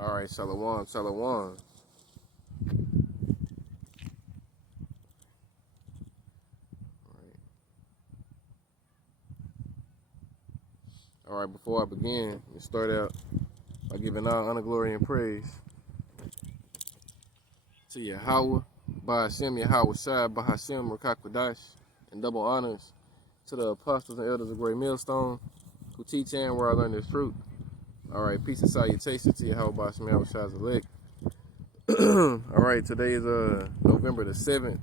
All right, Shalom, Shalom. All right, before I begin, let's start out by giving all honor, glory, and praise to Yahweh, Ba'ashem, Yahweh Shai, Ba'ashem, Rakakwadash, and double honors to the apostles and elders of Great Millstone who teach and where I learned this fruit. All right, peace and salutation to Yahweh, Ba'ashem, Yahweh Shai's elect. All right, today is November the 7th.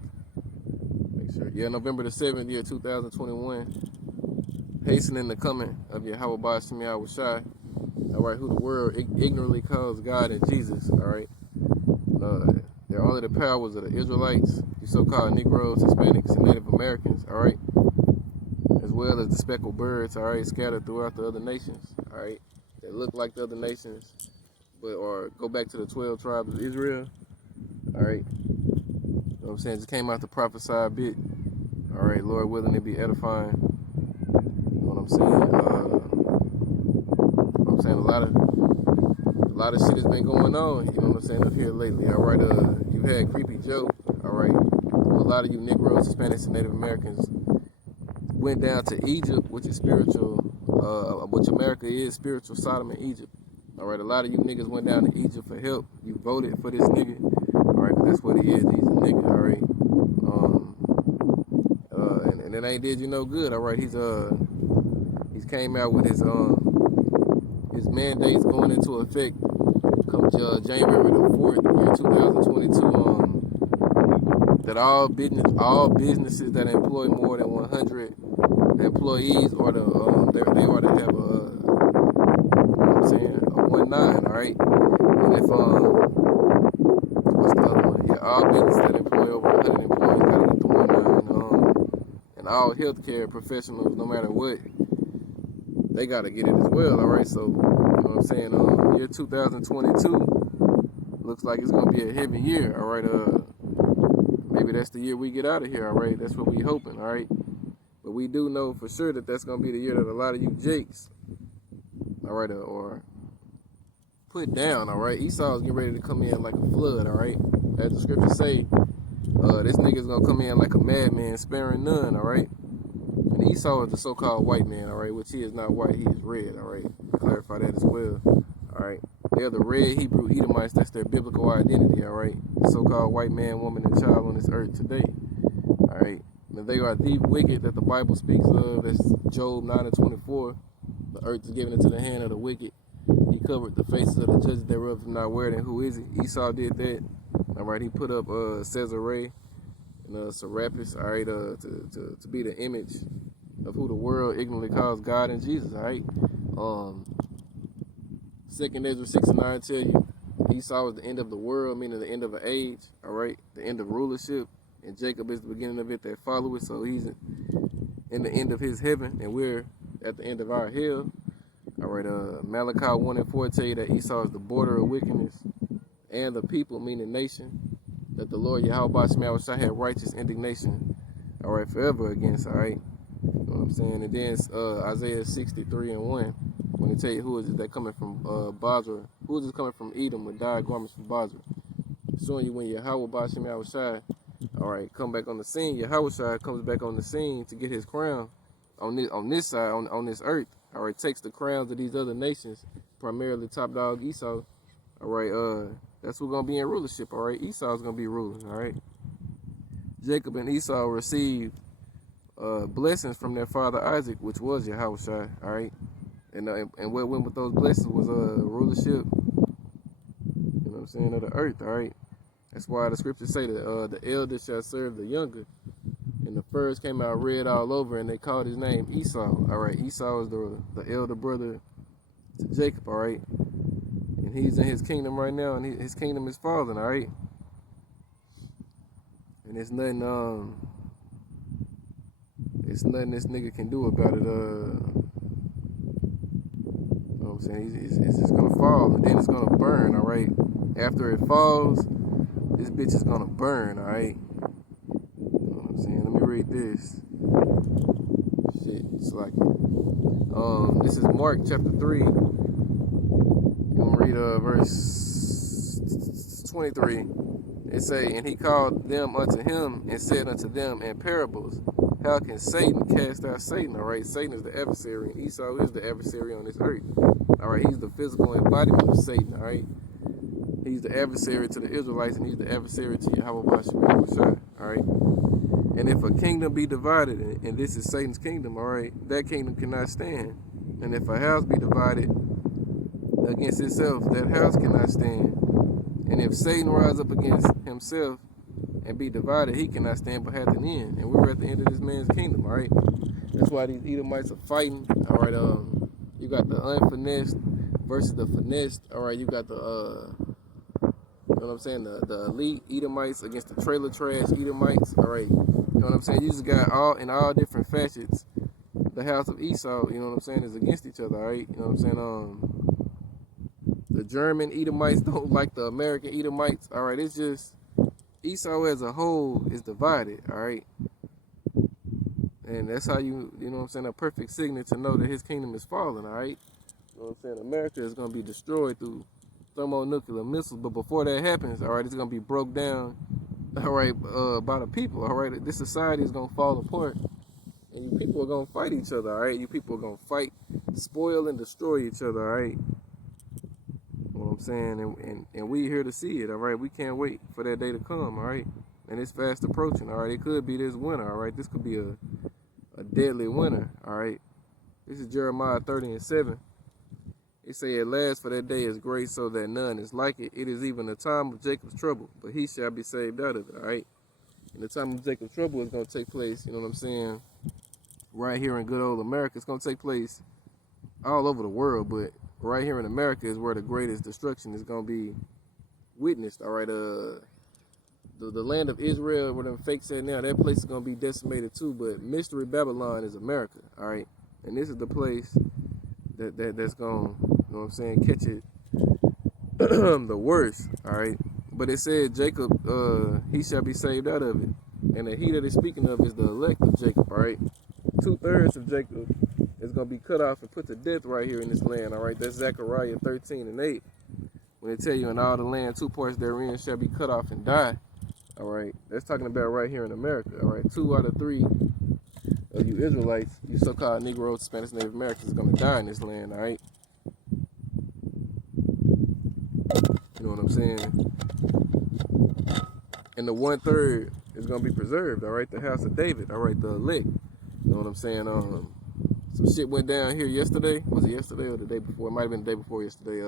Make sure, November the 7th, year 2021. Hastening the coming of Yahweh Ba'ashem Yahweh Shai, all right, who the world ignorantly calls God and Jesus, all right. They're only the powers of the Israelites, the so-called Negroes, Hispanics, and Native Americans, all right, as well as the speckled birds, all right, scattered throughout the other nations, all right, that look like the other nations, but or go back to the 12 tribes of Israel, all right. You know what I'm saying? Just came out to prophesy a bit, all right. Lord willing, it be edifying. I'm saying a lot of shit has been going on, you know what I'm saying, up here lately. All right, you've had Creepy Joe, all right. A lot of you Negroes, Hispanics, and Native Americans went down to Egypt, which is spiritual, which America is spiritual Sodom and Egypt. All right, a lot of you niggas went down to Egypt for help. You voted for this nigga, all right, because that's what he is. He's a nigga, all right. And it ain't did you no good, all right. He's came out with his mandates going into effect come January the 4th, year 2022. That all businesses that employ more than 100 employees or they ought to have a 19, all right. And if what's the other one? Yeah, all businesses that employ over 100 employees gotta get the 19. And all healthcare professionals, no matter what, they gotta get it as well, all right. So, you know what I'm saying? Year 2022 looks like it's gonna be a heavy year, all right. Maybe that's the year we get out of here, all right. That's what we hoping, all right. But we do know for sure that that's gonna be the year that a lot of you jakes, all right, or put down, all right. Esau's getting ready to come in like a flood, all right. As the scriptures say, this nigga's gonna come in like a madman, sparing none, all right. And Esau is the so-called white man, all right, which he is not white, he is red, all right. Clarify that as well, all right. They're the red Hebrew Edomites, that's their biblical identity, all right. The so-called white man, woman, and child on this earth today, all right. And they are the wicked that the Bible speaks of, that's Job 9:24. The earth is given into the hand of the wicked. He covered the faces of the judges thereof, not aware then who is it. Esau did that, all right. He put up Caesarea and Serapis, all right, to be the image of who the world ignorantly calls God and Jesus, all right. 2nd Ezra 6:9 tell you Esau is the end of the world, meaning the end of an age, all right, the end of rulership, and Jacob is the beginning of it that follow it. So he's in the end of his heaven, and we're at the end of our hell, all right. Malachi 1:4 tell you that Esau is the border of wickedness, and the people, meaning nation, that the Lord Yahweh Ba'ashem Yahweh Shai had righteous indignation, all right, forever against, all right. You know what I'm saying? And then Isaiah 63:1, when they tell you who is it that coming from Basra, who is it coming from Edom with dyed garments from Basra, showing you when Yahweh Ba'ashem Yahweh Shai, all right, come back on the scene. Yahweh Shai comes back on the scene to get his crown on this side, on this earth, all right, takes the crowns of these other nations, primarily top dog Esau, all right. That's who's gonna be in rulership, all right. Esau's gonna be ruling, all right. Jacob and Esau received blessings from their father Isaac, which was Yahweh Shai, all right. And what went with those blessings was rulership, you know what I'm saying, of the earth, all right. That's why the scriptures say that the elder shall serve the younger. And the first came out red all over, and they called his name Esau, all right. Esau is the elder brother to Jacob, all right. And he's in his kingdom right now, and his kingdom is falling, all right. And there's nothing this nigga can do about it. You know what I'm saying? It's just gonna fall, and then it's gonna burn, all right. After it falls, this bitch is gonna burn, all right. You know what I'm saying? Let me read this. Shit, it's like this is Mark chapter 3. I'm gonna read verse 23, it say, and he called them unto him and said unto them in parables, how can Satan cast out Satan? All right, Satan is the adversary, and Esau is the adversary on this earth. All right, he's the physical embodiment of Satan. All right, he's the adversary to the Israelites, and he's the adversary to Yahweh Shai. All right, and if a kingdom be divided, and this is Satan's kingdom, all right, that kingdom cannot stand. And if a house be divided against itself, that house cannot stand. And if Satan rise up against himself and be divided, he cannot stand but have an end. And we're at the end of this man's kingdom, all right? That's why these Edomites are fighting, all right? You got the unfinessed versus the finessed, all right? You got the, you know what I'm saying, the elite Edomites against the trailer trash Edomites, all right? You know what I'm saying? You just got all different facets. The house of Esau, you know what I'm saying, is against each other, all right? You know what I'm saying? The German Edomites don't like the American Edomites, all right? It's just Esau as a whole is divided, all right? And that's how you know what I'm saying, a perfect signal to know that his kingdom is falling, all right? You know what I'm saying? America is going to be destroyed through thermonuclear missiles, but before that happens, all right, it's going to be broke down, all right, by the people, all right? This society is going to fall apart, and you people are going to fight each other, all right? You people are going to fight, spoil, and destroy each other, all right? You know what I'm saying? And we here to see it, all right? We can't wait for that day to come, all right? And it's fast approaching, all right? It could be this winter, all right? This could be a deadly winter, all right? This is Jeremiah 30:7. It say, at last for that day is great, so that none is like it. It is even the time of Jacob's trouble, but he shall be saved out of it, all right? And the time of Jacob's trouble is going to take place, you know what I'm saying, right here in good old America. It's going to take place all over the world, but right here in America is where the greatest destruction is going to be witnessed, all right? The land of Israel, where them fakes at now, that place is going to be decimated too, but Mystery Babylon is America, all right? And this is the place that's going to, you know what I'm saying, catch it the worst, all right? But it said Jacob, he shall be saved out of it. And the he that is speaking of is the elect of Jacob, all right? 2/3 of Jacob is going to be cut off and put to death right here in this land, all right? That's Zechariah 13:8. When they tell you in all the land, 2 parts therein shall be cut off and die, all right? That's talking about right here in America, all right? 2 out of 3 of you Israelites, you so-called Negroes, Spanish, Native Americans, is going to die in this land, all right? You know what I'm saying? And the 1/3 is going to be preserved, all right? The house of David, all right? The elect. You know what I'm saying? Some shit went down here yesterday. Was it yesterday or the day before? It might have been the day before yesterday.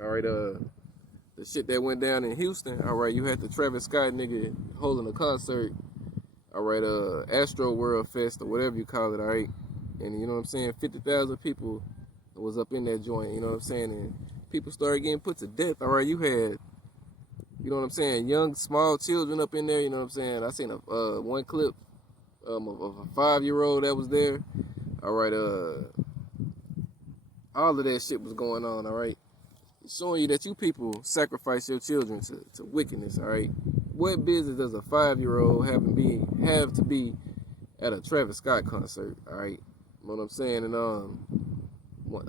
All right, the shit that went down in Houston, all right, you had the Travis Scott nigga holding a concert, all right, Astro World Fest or whatever you call it, all right? And you know what I'm saying? 50,000 people was up in that joint, you know what I'm saying? And people started getting put to death, all right? You had, you know what I'm saying, young, small children up in there, you know what I'm saying? I seen one clip of a 5-year-old that was there, all right? All of that shit was going on, all right? Showing you that you people sacrifice your children to wickedness, all right? What business does a 5-year-old have to be at a Travis Scott concert, all right? You know what I'm saying? And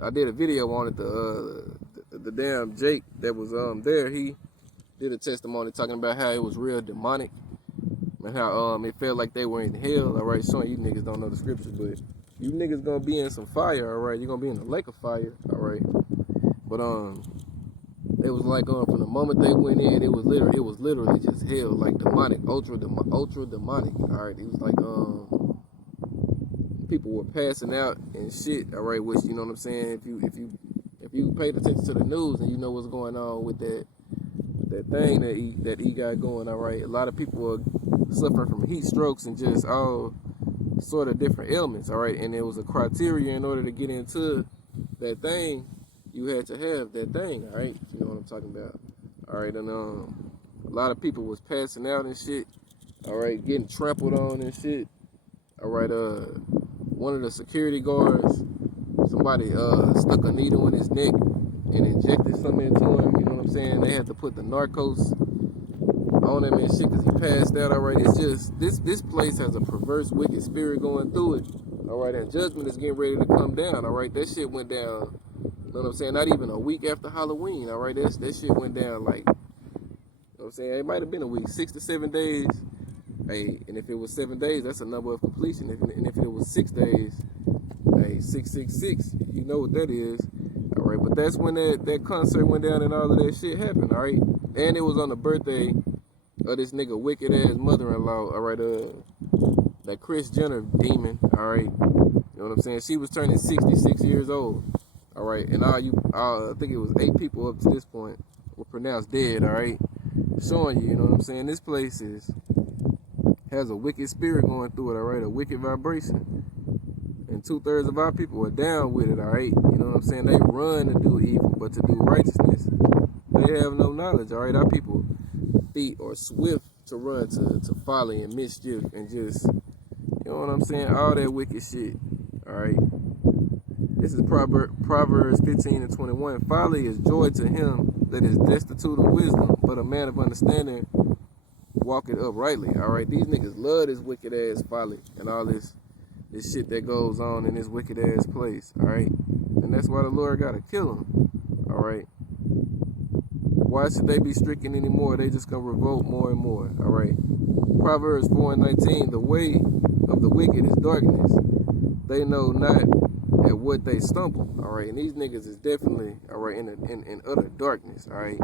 I did a video on it. The damn Jake that was there, he did a testimony talking about how it was real demonic and how it felt like they were in hell, all right? Showing you niggas don't know the scriptures, but you niggas gonna be in some fire, all right? You're gonna be in the lake of fire, all right? But it was like from the moment they went in, it was literally just hell, like demonic, ultra demonic, all right? It was like people were passing out and shit, all right? Which, you know what I'm saying? If you paid attention to the news and you know what's going on with that thing that he got going, all right? A lot of people were suffering from heat strokes and just all sort of different ailments, all right? And there was a criteria in order to get into that thing. You had to have that thing, all right? You know what I'm talking about, all right? And a lot of people was passing out and shit, all right, getting trampled on and shit, all right? One of the security guards, somebody stuck a needle in his neck and injected something into him. You know what I'm saying? They had to put the narcos on him and shit because he passed out. All right, it's just this place has a perverse, wicked spirit going through it. All right, and judgment is getting ready to come down. All right, that shit went down know what I'm saying? Not even a week after Halloween, all right? That shit went down like, you know what I'm saying? It might have been a week, 6 to 7 days. Hey, and if it was 7 days, that's a number of completion. And if it was 6 days, hey, 666, you know what that is. All right, but that's when that concert went down and all of that shit happened, all right? And it was on the birthday of this nigga wicked ass mother-in-law, all right, that Kris Jenner demon, all right? You know what I'm saying? She was turning 66 years old, all right? And I think it was 8 people up to this point were pronounced dead, all right? Showing you, you know what I'm saying? This place has a wicked spirit going through it, all right? A wicked vibration. And 2/3 of our people are down with it, all right? You know what I'm saying? They run to do evil, but to do righteousness, they have no knowledge, all right? Our people feet are swift to run to folly and mischief and just, you know what I'm saying? All that wicked shit, all right? This is Proverbs 15:21. Folly is joy to him that is destitute of wisdom, but a man of understanding walketh uprightly, all right? These niggas love this wicked ass folly and all this shit that goes on in this wicked ass place, all right? And that's why the Lord gotta kill them, all right? Why should they be stricken anymore? They just gonna revolt more and more, all right? Proverbs 4:19, the way of the wicked is darkness. They know not at what they stumble, all right? And these niggas is definitely, all right, in utter darkness, all right?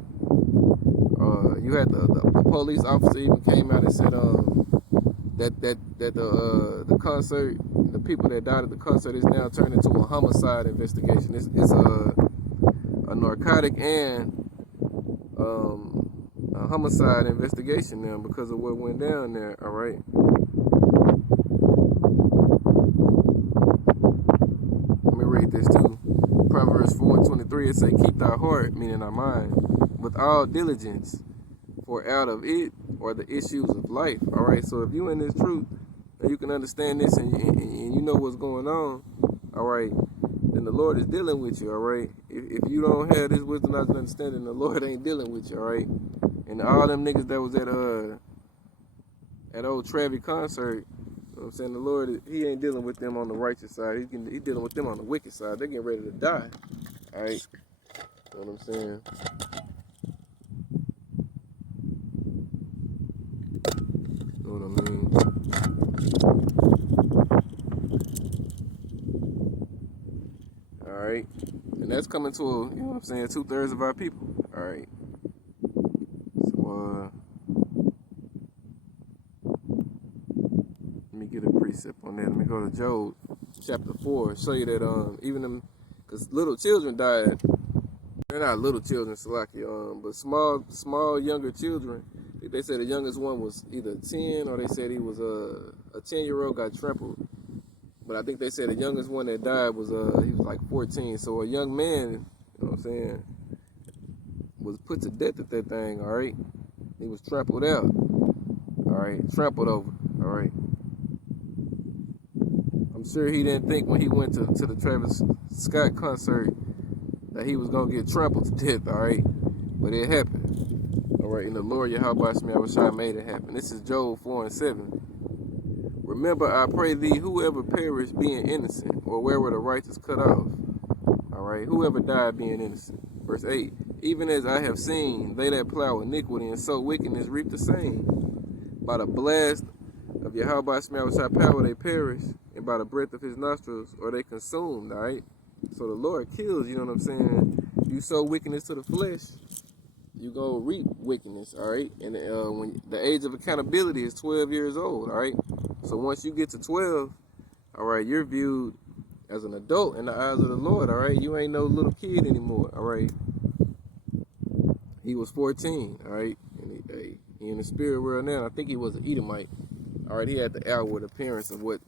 You had the police officer even came out and said that the concert, the people that died at the concert is now turned into a homicide investigation. It's a narcotic and a homicide investigation now because of what went down there, all right? Let me read this too. Proverbs 4:23, it say, keep thy heart, meaning our mind, with all diligence, for out of it are the issues of life, all right? So if you in this truth, and you can understand this and you know what's going on, all right, then the Lord is dealing with you, all right? If you don't have this wisdom, knowledge, and understanding, the Lord ain't dealing with you, all right? And all them niggas that was at old Travis concert, you know what I'm saying, the Lord, he ain't dealing with them on the righteous side. He dealing with them on the wicked side. They're getting ready to die, all right? You know what I'm saying? You know what I mean? All right, and that's coming to a, you know what I'm saying, 2/3 of our people. All right, so let me get a precept on that. Let me go to Job chapter 4. Show you that even them, because little children died. They're not little children, Salaki, but small younger children. They said the youngest one was either 10 or they said he was a 10-year-old got trampled. But I think they said the youngest one that died was he was like 14. So a young man, you know what I'm saying, was put to death at that thing, all right? He was trampled out, all right? Trampled over, all right? I'm sure he didn't think when he went to the Travis Scott concert that he was going to get trampled to death, all right? But it happened, all right? And the Lord Yahweh Shai made it happen. This is Job 4:7. Remember, I pray thee, whoever perished being innocent, or where were the righteous cut off? All right, whoever died being innocent. Verse 8, even as I have seen, they that plow iniquity and sow wickedness reap the same. By the blast of Yahweh Shai power they perish, and by the breath of his nostrils are they consumed, all right? So the Lord kills, you know what I'm saying? You sow wickedness to the flesh, you go reap wickedness, all right? And when the age of accountability is 12 years old, all right? So once you get to 12, all right, you're viewed as an adult in the eyes of the Lord, all right? You ain't no little kid anymore, all right? He was 14, all right? And he in the spirit world now. I think he was an Edomite. All right, he had the outward appearance of what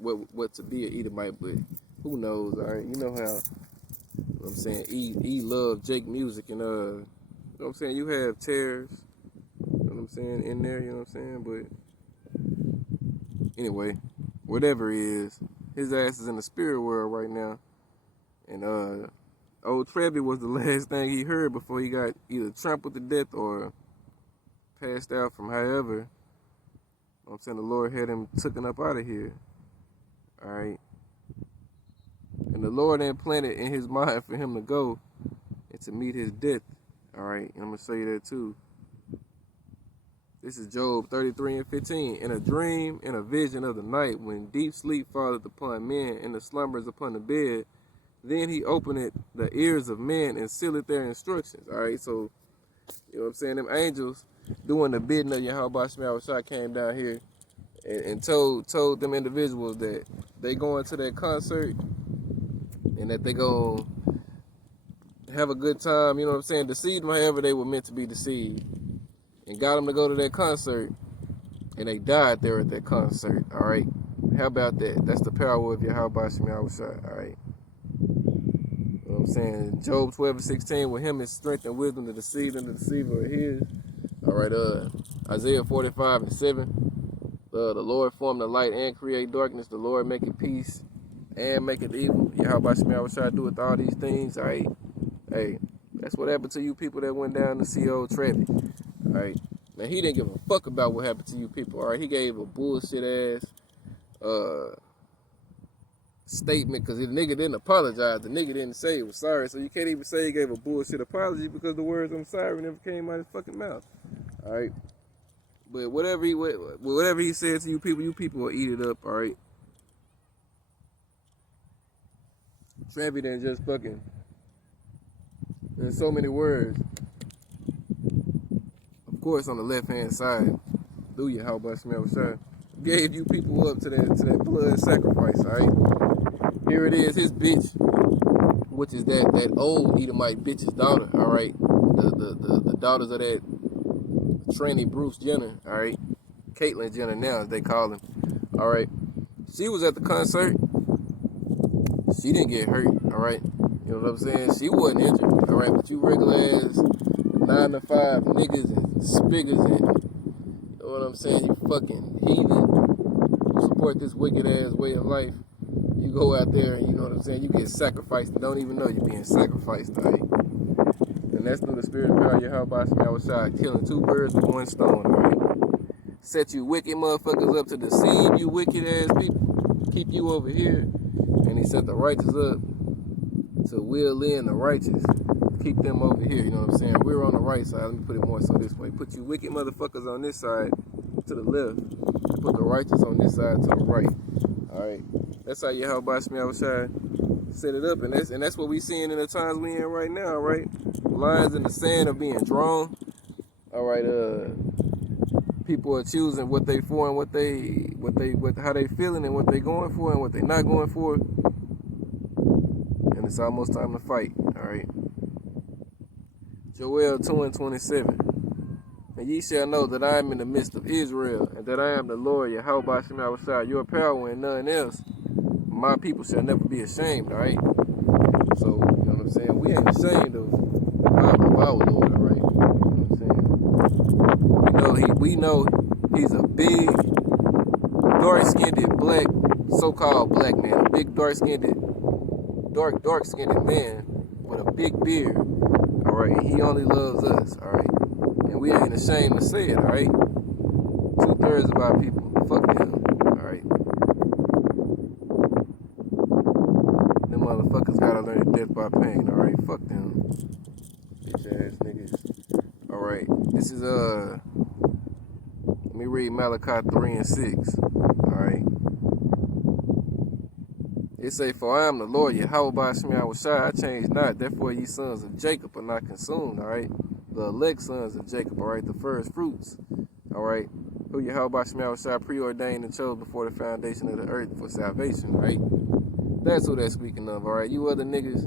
to be an Edomite, but who knows, all right? You know how, you know what I'm saying, E loved Jake music and, you know what I'm saying, you have tears, you know what I'm saying, in there, you know what I'm saying, but anyway, whatever he is, his ass is in the spirit world right now. And old Trevi was the last thing he heard before he got either trampled to death or passed out from however. You know what I'm saying, the Lord had him taken up out of here. Alright. And the Lord implanted in his mind for him to go to meet his death. All right, and I'm going to say that too. This is Job 33:15. In a dream, in a vision of the night, when deep sleep falleth upon men, and the slumbers upon the bed, then he openeth the ears of men and sealeth their instructions. All right, so, you know what I'm saying? Them angels doing the bidding of Yahweh Shema Shai came down here and told them individuals that they going to that concert and that they gonna have a good time, you know what I'm saying? Deceive them however they were meant to be deceived. And got them to go to that concert, and they died there at that concert, all right? How about that? That's the power of Yahweh Shema Shai, all right? You know what I'm saying? Job 12:16, with him is strength and wisdom to deceive, and the deceiver of his. All right, Isaiah 45:7, the Lord formed the light and create darkness. The Lord make it peace and make it evil. Yahweh Shema Shai do with all these things, all right? Hey, that's what happened to you people that went down to see old Travis. All right, now he didn't give a fuck about what happened to you people. All right, he gave a bullshit ass statement because the nigga didn't apologize. The nigga didn't say he was sorry, so you can't even say he gave a bullshit apology because the words "I'm sorry" never came out of his fucking mouth. All right, but whatever he said to you people will eat it up. All right, Travis didn't just fucking in so many words. Of course, on the left-hand side, through Yahweh Shema Shai, gave you people up to that blood sacrifice, all right? Here it is, his bitch, which is that old Edomite bitch's daughter, all right? The daughters of that tranny Bruce Jenner, all right? Caitlyn Jenner now, as they call him, all right? She was at the concert. She didn't get hurt, all right? You know what I'm saying? She wasn't injured, all right? But you regular ass 9-to-5 niggas and spiggers and, you know what I'm saying, you fucking heathen, you support this wicked ass way of life, you go out there and, you know what I'm saying, you get sacrificed and don't even know you're being sacrificed, right? And that's through the spirit of God, Yahweh Shema Shai, killing 2 birds with 1 stone, right? Set you wicked motherfuckers up to deceive you wicked ass people, keep you over here, and he set the righteous up to will in the righteous. Keep them over here, you know what I'm saying? We're on the right side. Let me put it more so this way. Put you wicked motherfuckers on this side to the left, and put the righteous on this side to the right. All right, that's how Yahweh Shema Shai set it up, and that's what we seeing in the times we in right now. Right, lines in the sand are being drawn. All right, people are choosing what they for and how they feeling and what they going for and what they not going for, and it's almost time to fight. All right. Joel 2:27. And ye shall know that I am in the midst of Israel, and that I am the Lord, Yahweh Shema Shai, your power and none else. My people shall never be ashamed, all right? So, you know what I'm saying? We ain't ashamed of our Lord, all right? You know what I'm saying? We know he's a big, dark-skinned, black, so-called black man. A big, dark-skinned man with a big beard. All right, he only loves us, all right? And we ain't ashamed to say it, all right? 2/3 of our people, fuck them, all right? Them motherfuckers gotta learn death by pain, all right? Fuck them, bitch ass niggas. All right, this is, let me read Malachi 3:6, all right? It say, for I am the Lord, Yahweh Shema Shai, I change not, therefore ye sons of Jacob are not consumed, all right? The elect sons of Jacob, all right? The first fruits, all right? Who Yahweh Shema Shai preordained and chose before the foundation of the earth for salvation, right? That's who that's speaking of, all right? You other niggas,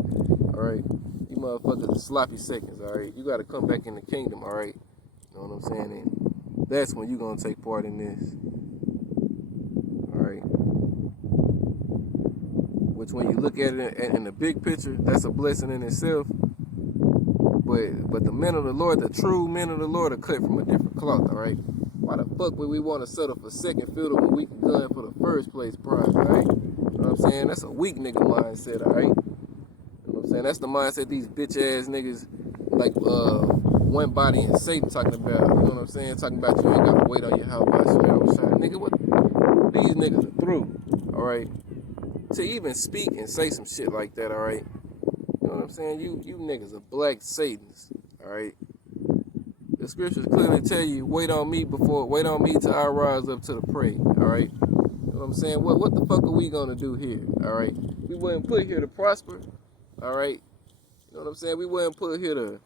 all right? You motherfuckers are sloppy seconds, all right? You got to come back in the kingdom, all right? You know what I'm saying? And that's when you going to take part in this, all right? Which when you look at it in the big picture, that's a blessing in itself. But the men of the Lord, the true men of the Lord, are cut from a different cloth, all right? Why the fuck would we want to settle for second fiddle when we can gun for the first place prize, all right? You know what I'm saying? That's a weak nigga mindset, all right? You know what I'm saying? That's the mindset these bitch ass niggas like One Body and Satan talking about. You know what I'm saying? Talking about you ain't gotta wait on your house by Shema. Nigga, what? These niggas are through, all right? To even speak and say some shit like that, all right? You know what what I'm saying? You niggas are black Satans, all right? The scriptures clearly tell you, wait on me till I rise up to the prey, all right? You know what I'm saying? What the fuck are we gonna do here, all right? We weren't put here to prosper, all right? You know what I'm saying? We weren't put here to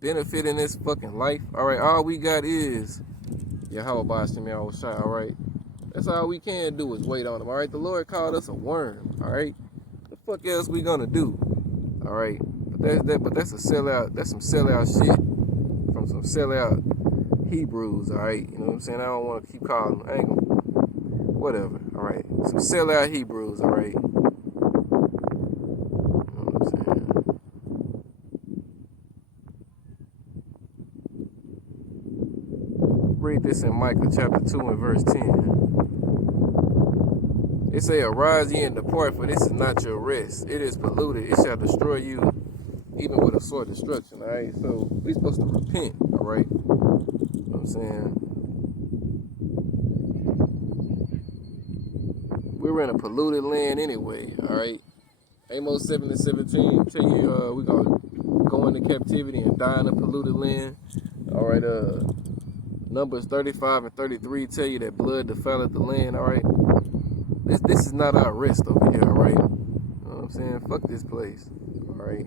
benefit in this fucking life, all right? All we got is Yahweh Hashem Yahweh Shai, all right? That's all we can do is wait on him, all right? The Lord called us a worm, all right? The fuck else we gonna do, all right? But that's a sellout. That's some sellout shit from some sellout Hebrews, all right? You know what I'm saying? I don't want to keep calling them. I ain't gonna, whatever, all right? Some sellout Hebrews, all right? You know what I'm saying? Read this in Micah chapter 2 and verse 10. It say, arise ye and depart, for this is not your rest. It is polluted. It shall destroy you, even with a sore destruction. All right. So we supposed to repent. All right. You know what I'm saying? We're in a polluted land anyway. All right. Amos 7:17 tell you we're gonna go into captivity and die in a polluted land. All right. Numbers 35 and 33 tell you that blood defileth the land. All right. This is not our rest over here, all right? You know what I'm saying? Fuck this place, all right?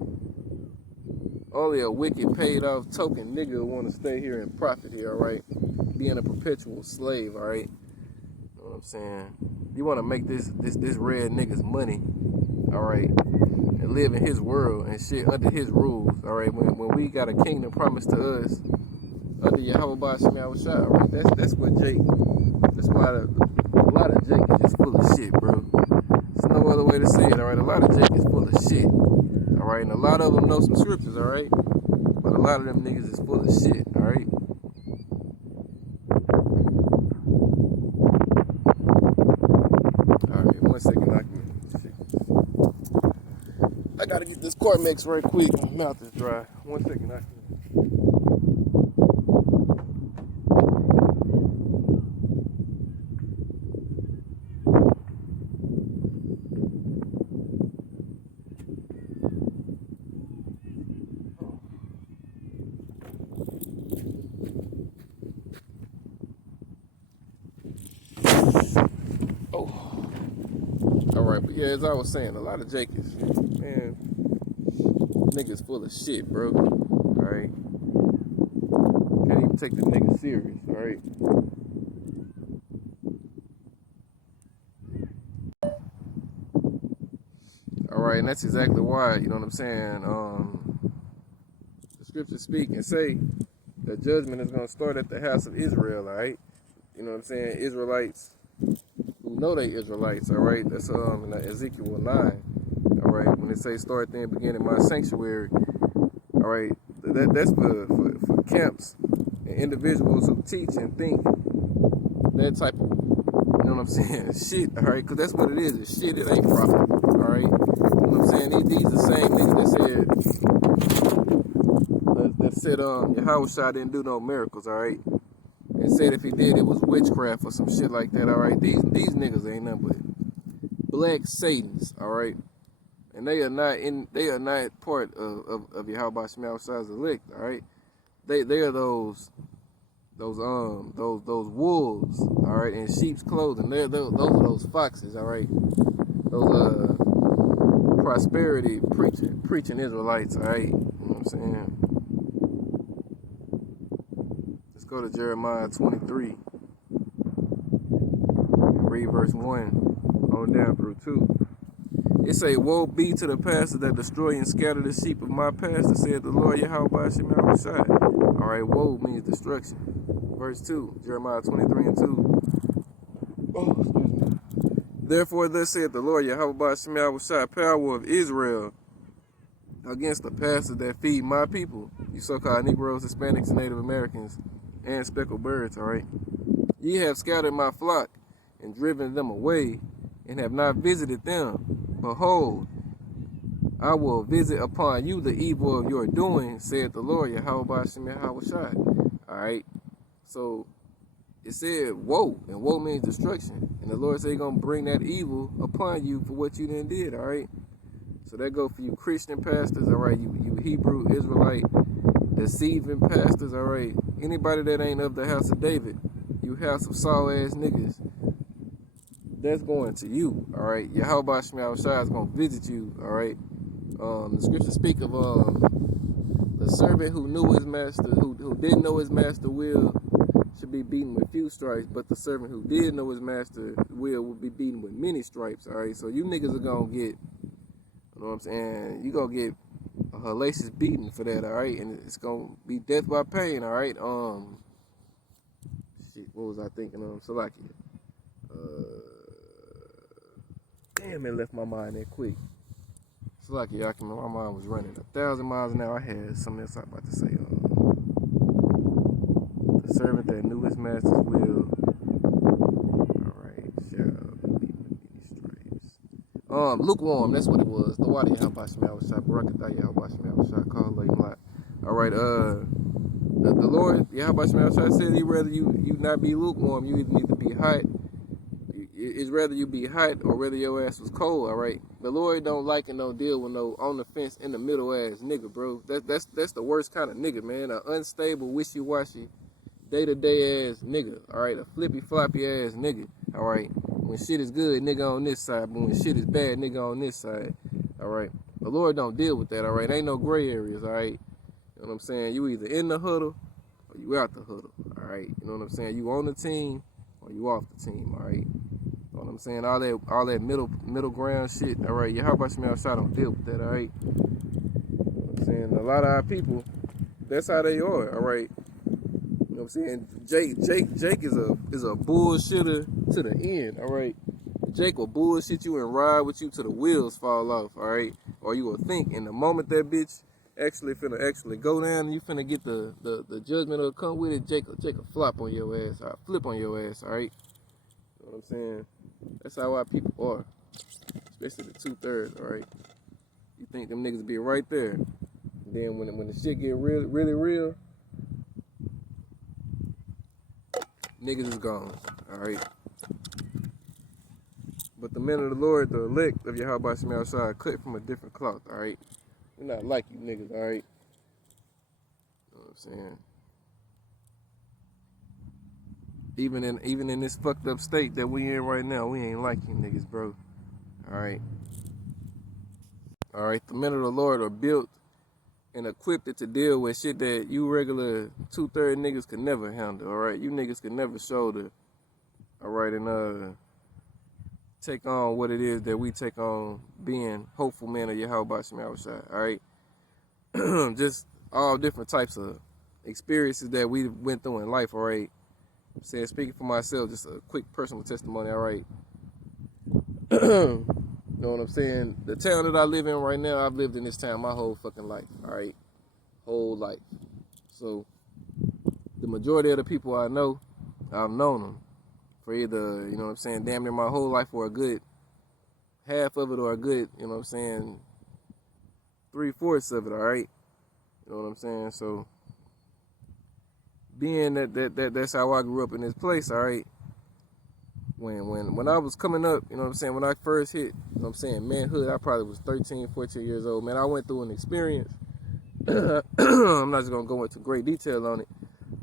Only a wicked, paid-off token nigga will want to stay here and profit here, all right? Being a perpetual slave, all right? You know what I'm saying? You want to make this red nigga's money, all right? And live in his world and shit under his rules, all right? When we got a kingdom promised to us under Yahweh Hashem Yahweh Shai, all right? That's what Jake. That's why a lot of Jake is just full of shit, bro. There's no other way to say it, all right? A lot of Jake is full of shit, all right? And a lot of them know some scriptures, all right? But a lot of them niggas is full of shit, all right? All right, 1 second, I gotta get this Cormex right quick. My mouth is dry. 1 second, Alright, but yeah, as I was saying, a lot of Jake is, man, niggas full of shit, bro. Alright? Can't even take the nigga serious, alright? Alright, and that's exactly why, you know what I'm saying, the scriptures speak and say that judgment is going to start at the house of Israel, alright? You know what I'm saying? Israelites who know they Israelites, all right? That's in Ezekiel 9, all right? When it say start then begin in my sanctuary, all right? That's for camps and individuals who teach and think that type of, you know what I'm saying, shit, all right? Because that's what it is. It's shit. It ain't profit, all right? You know what I'm saying? These the same niggas that said Yahweh Shai didn't do no miracles, all right? And said if he did, it was witchcraft or some shit like that, all right? These niggas ain't nothing but black Satans, all right? And they are not part of Yahweh Hashem Yahweh Shai's elect, all right? They are those wolves, all right, in sheep's clothing. Those are those foxes, all right? Those prosperity preaching Israelites, all right? You know what I'm saying? Go to Jeremiah 23 and read verse 1 on down through 2. It say, woe be to the pastor that destroy and scatter the sheep of my pasture, said the Lord Yahweh Hashem Yahweh Shai. All right, woe means destruction. Verse 2, Jeremiah 23 and 2. Oh, excuse me. Therefore thus said the Lord Yahweh Hashem Yahweh Shai, power of Israel, against the pastors that feed my people, you so-called Negroes, Hispanics, and Native Americans, and speckled birds, all right? Ye have scattered my flock and driven them away and have not visited them. Behold, I will visit upon you the evil of your doing, said the Lord, Yahweh Hashem Yahweh Shai. All right? So it said woe, and woe means destruction. And the Lord said he's going to bring that evil upon you for what you done did, all right? So that go for you Christian pastors, all right, you Hebrew Israelite deceiving pastors, all right. Anybody that ain't of the house of David, you house of Saul ass niggas, that's going to you, all right. Yahweh Shemel Shai is gonna visit you, all right. The scriptures speak of the servant who knew his master, who didn't know his master will, should be beaten with few stripes, but the servant who did know his master will be beaten with many stripes, all right. So you niggas are gonna get, you know what I'm saying, you gonna get a hellacious beating for that, all right, and it's gonna be death by pain, all right. Shit, what was I thinking of? Salakia. Damn, it left my mind that quick. Salakia, my mind was running 1,000 miles an hour. I had something else I was about to say. The servant that knew his master's will, all right, shall be beaten with many stripes. Lukewarm, that's what it was. The water Yahabashim Shah, Barakatah Yahabashim Shah, call late lot. All right, the Lord Yahabashim Shah said he'd rather you not be lukewarm. You either need to be hot. It's rather you be hot or whether your ass was cold, all right? The Lord don't like and don't deal with no on the fence in the middle ass nigga, bro. That's the worst kind of nigga, man. An unstable, wishy-washy, day-to-day ass nigga, all right? A flippy-floppy ass nigga, all right? When shit is good, nigga on this side, but when shit is bad, nigga on this side, all right? The Lord don't deal with that, all right? Ain't no gray areas, all right? You know what I'm saying? You either in the huddle or you out the huddle, all right? You know what I'm saying? You on the team or you off the team, all right? You know what I'm saying? All that middle ground shit, all right? How about Shemel Shah don't deal with that, all right? You know what I'm saying? A lot of our people, that's how they are, all right? You know what I'm saying? Jake is a bullshitter to the end, all right? Jake will bullshit you and ride with you till the wheels fall off, all right? Or you will think, in the moment that bitch actually finna go down and you finna get the judgment will come with it, Jake will flop on your ass, or flip on your ass, all right? You know what I'm saying? That's how our people are, especially the 2/3, all right? You think them niggas be right there. And then when the shit get really real, niggas is gone, all right? But the men of the Lord, the elect of Yahweh Shemel Shah, cut from a different cloth, all right? We're not like you niggas, all right? You know what I'm saying? Even in this fucked up state that we in right now, we ain't like you niggas, bro. All right? All right, the men of the Lord are built and equipped to deal with shit that you regular 2/3 niggas could never handle, all right? You niggas could never shoulder, all right, and take on what it is that we take on being hopeful men of Yahweh Shemel Shah, all right? Just all different types of experiences that we went through in life, all right? I'm saying, speaking for myself, just a quick personal testimony, all right? You know what I'm saying? The town that I live in right now, I've lived in this town my whole fucking life, all right? Whole life. So the majority of the people I know, I've known them for either, you know what I'm saying, damn near my whole life, or a good half of it, or a good, you know what I'm saying, 3/4 of it, all right? You know what I'm saying? So being that's how I grew up in this place, all right? When I was coming up, you know what I'm saying, when I first hit, you know what I'm saying, manhood, I probably was 13, 14 years old. Man, I went through an experience. I'm not just going to go into great detail on it,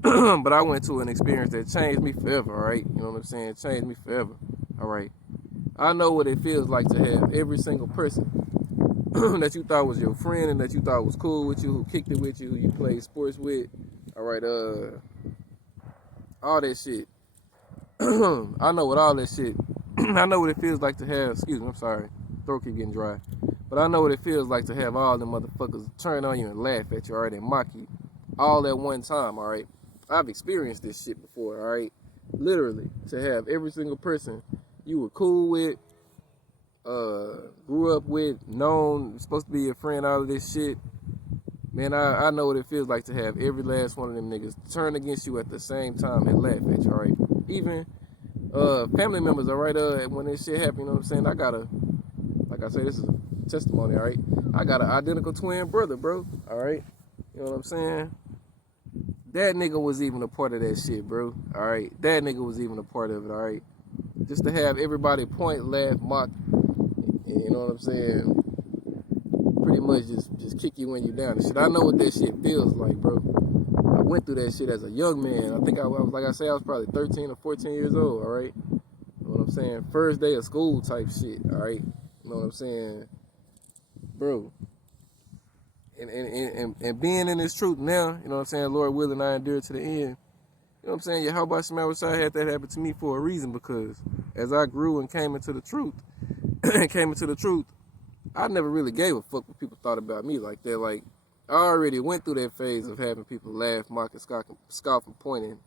but I went to an experience that changed me forever, all right? You know what I'm saying? Changed me forever, all right? I know what it feels like to have every single person that you thought was your friend and that you thought was cool with you, who kicked it with you, who you played sports with, all right, all that shit. I know what all that shit, I know what it feels like to have, excuse me, I'm sorry, throat keep getting dry, but I know what it feels like to have all them motherfuckers turn on you and laugh at you, all right, and mock you, all at one time, all right? I've experienced this shit before, all right? Literally, to have every single person you were cool with, grew up with, known, supposed to be your friend, all of this shit. Man, I know what it feels like to have every last one of them niggas turn against you at the same time and laugh at you, all right? Even family members, all right, when this shit happened, you know what I'm saying? I got like I say, this is a testimony, all right? I got an identical twin brother, bro, all right? You know what I'm saying? That nigga was even a part of that shit, bro, all right? That nigga was even a part of it, all right? Just to have everybody point, laugh, mock, you know what I'm saying? pretty much just kick you when you down and shit. I know what that shit feels like, bro. I went through that shit as a young man. I think I was, like I say, I was probably 13 or 14 years old, all right? You know what I'm saying? First day of school type shit, all right? You know what I'm saying? Bro. And being in this truth now, you know what I'm saying? Lord willing, I endure to the end. You know what I'm saying? Yahweh Shema Shai had that happen to me for a reason, because as I grew and came into the truth, I never really gave a fuck what people thought about me like that. Like, I already went through that phase of having people laugh, mock, and scoff and point and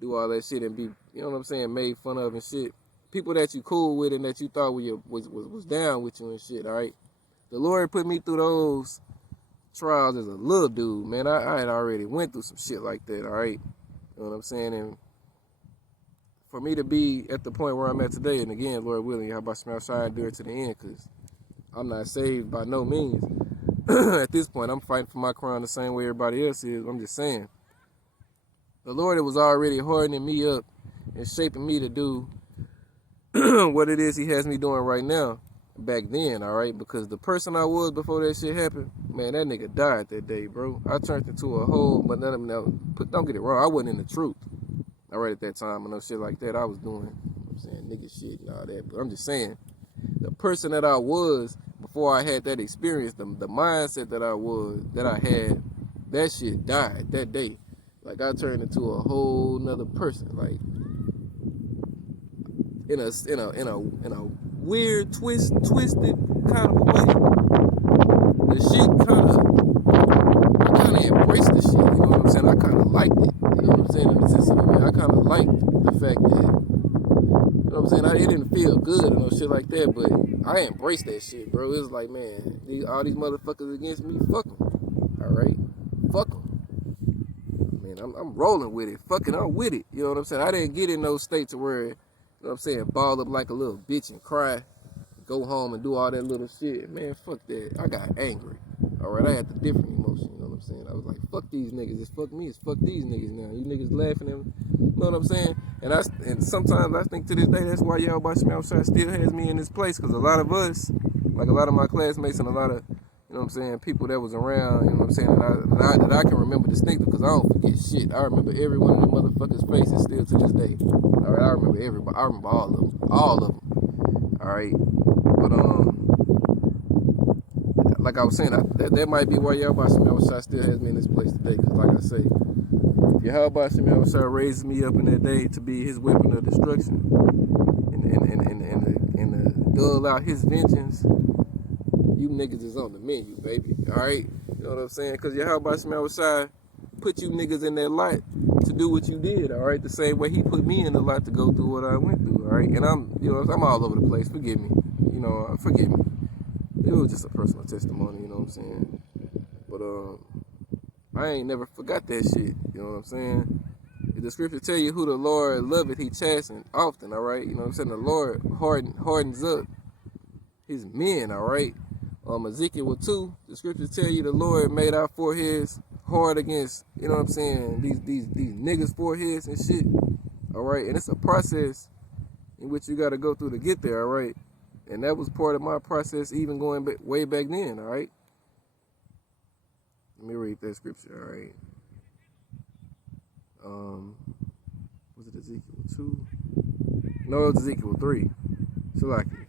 do all that shit and be, you know what I'm saying, made fun of and shit. People that you cool with and that you thought was down with you and shit, all right? The Lord put me through those trials as a little dude, man. I had already went through some shit like that, all right? You know what I'm saying? And for me to be at the point where I'm at today, and again, Lord willing, how about Shema Shai endure it to the end, because I'm not saved by no means. At this point, I'm fighting for my crown the same way everybody else is. I'm just saying. The Lord was already hardening me up and shaping me to do what it is he has me doing right now back then, all right? Because the person I was before that shit happened, man, that nigga died that day, bro. I turned into a whole, but none of them, don't get it wrong, I wasn't in the truth, all right, at that time, and no shit like that. I was doing, you know what I'm saying, nigga shit and all that, but I'm just saying, the person that I was before I had that experience, the mindset that I had, that shit died that day. Like, I turned into a whole nother person, like, in a weird, twisted kind of a way. The shit I kind of embraced the shit, you know what I'm saying? I kind of liked it, you know what I'm saying? In the sense of the way, I kind of liked the fact that, you know what I'm saying? It didn't feel good or no shit like that, but I embraced that shit, bro. It was like, man, all these motherfuckers against me, fuck them, all right? Fuck them. Man, I'm rolling with it. Fucking, I'm with it. You know what I'm saying? I didn't get in those states where, you know what I'm saying, ball up like a little bitch and cry, go home and do all that little shit. Man, fuck that. I got angry. All right, I had the different emotion. You know what I'm saying? I was like, fuck these niggas. It's fuck me. It's fuck these niggas now. You niggas laughing at me. You know what I'm saying? And sometimes I think to this day, that's why Yahweh Shema Shai still has me in this place, because a lot of us, like a lot of my classmates and a lot of, you know what I'm saying, people that was around, you know what I'm saying, that I can remember distinctly, because I don't forget shit. I remember every one of them motherfuckers' faces still to this day. All right, I remember everybody. I remember all of them. All of them. All right. But, like I was saying, that might be why Yahweh Shema Shai still has me in this place today, because like I say, Yahweh Shema Shai raises me up in that day to be his weapon of destruction and dull out his vengeance. You niggas is on the menu, baby. All right? You know what I'm saying? Because Yahweh Shema Shai put you niggas in that light to do what you did, all right? The same way he put me in the light to go through what I went through, all right? And I'm all over the place. Forgive me. You know, forgive me. It was just a personal testimony, you know what I'm saying? But, I ain't never forgot that shit, you know what I'm saying? If the scripture tell you who the Lord loveth, he chastens often, all right? You know what I'm saying? The Lord hardens up his men, all right? Ezekiel 2, the scriptures tell you the Lord made our foreheads hard against, you know what I'm saying, these niggas' foreheads and shit, all right? And it's a process in which you got to go through to get there, all right? And that was part of my process even going way back then, all right? Let me read that scripture, all right? Was it Ezekiel 2? No, it was Ezekiel 3. Salaki.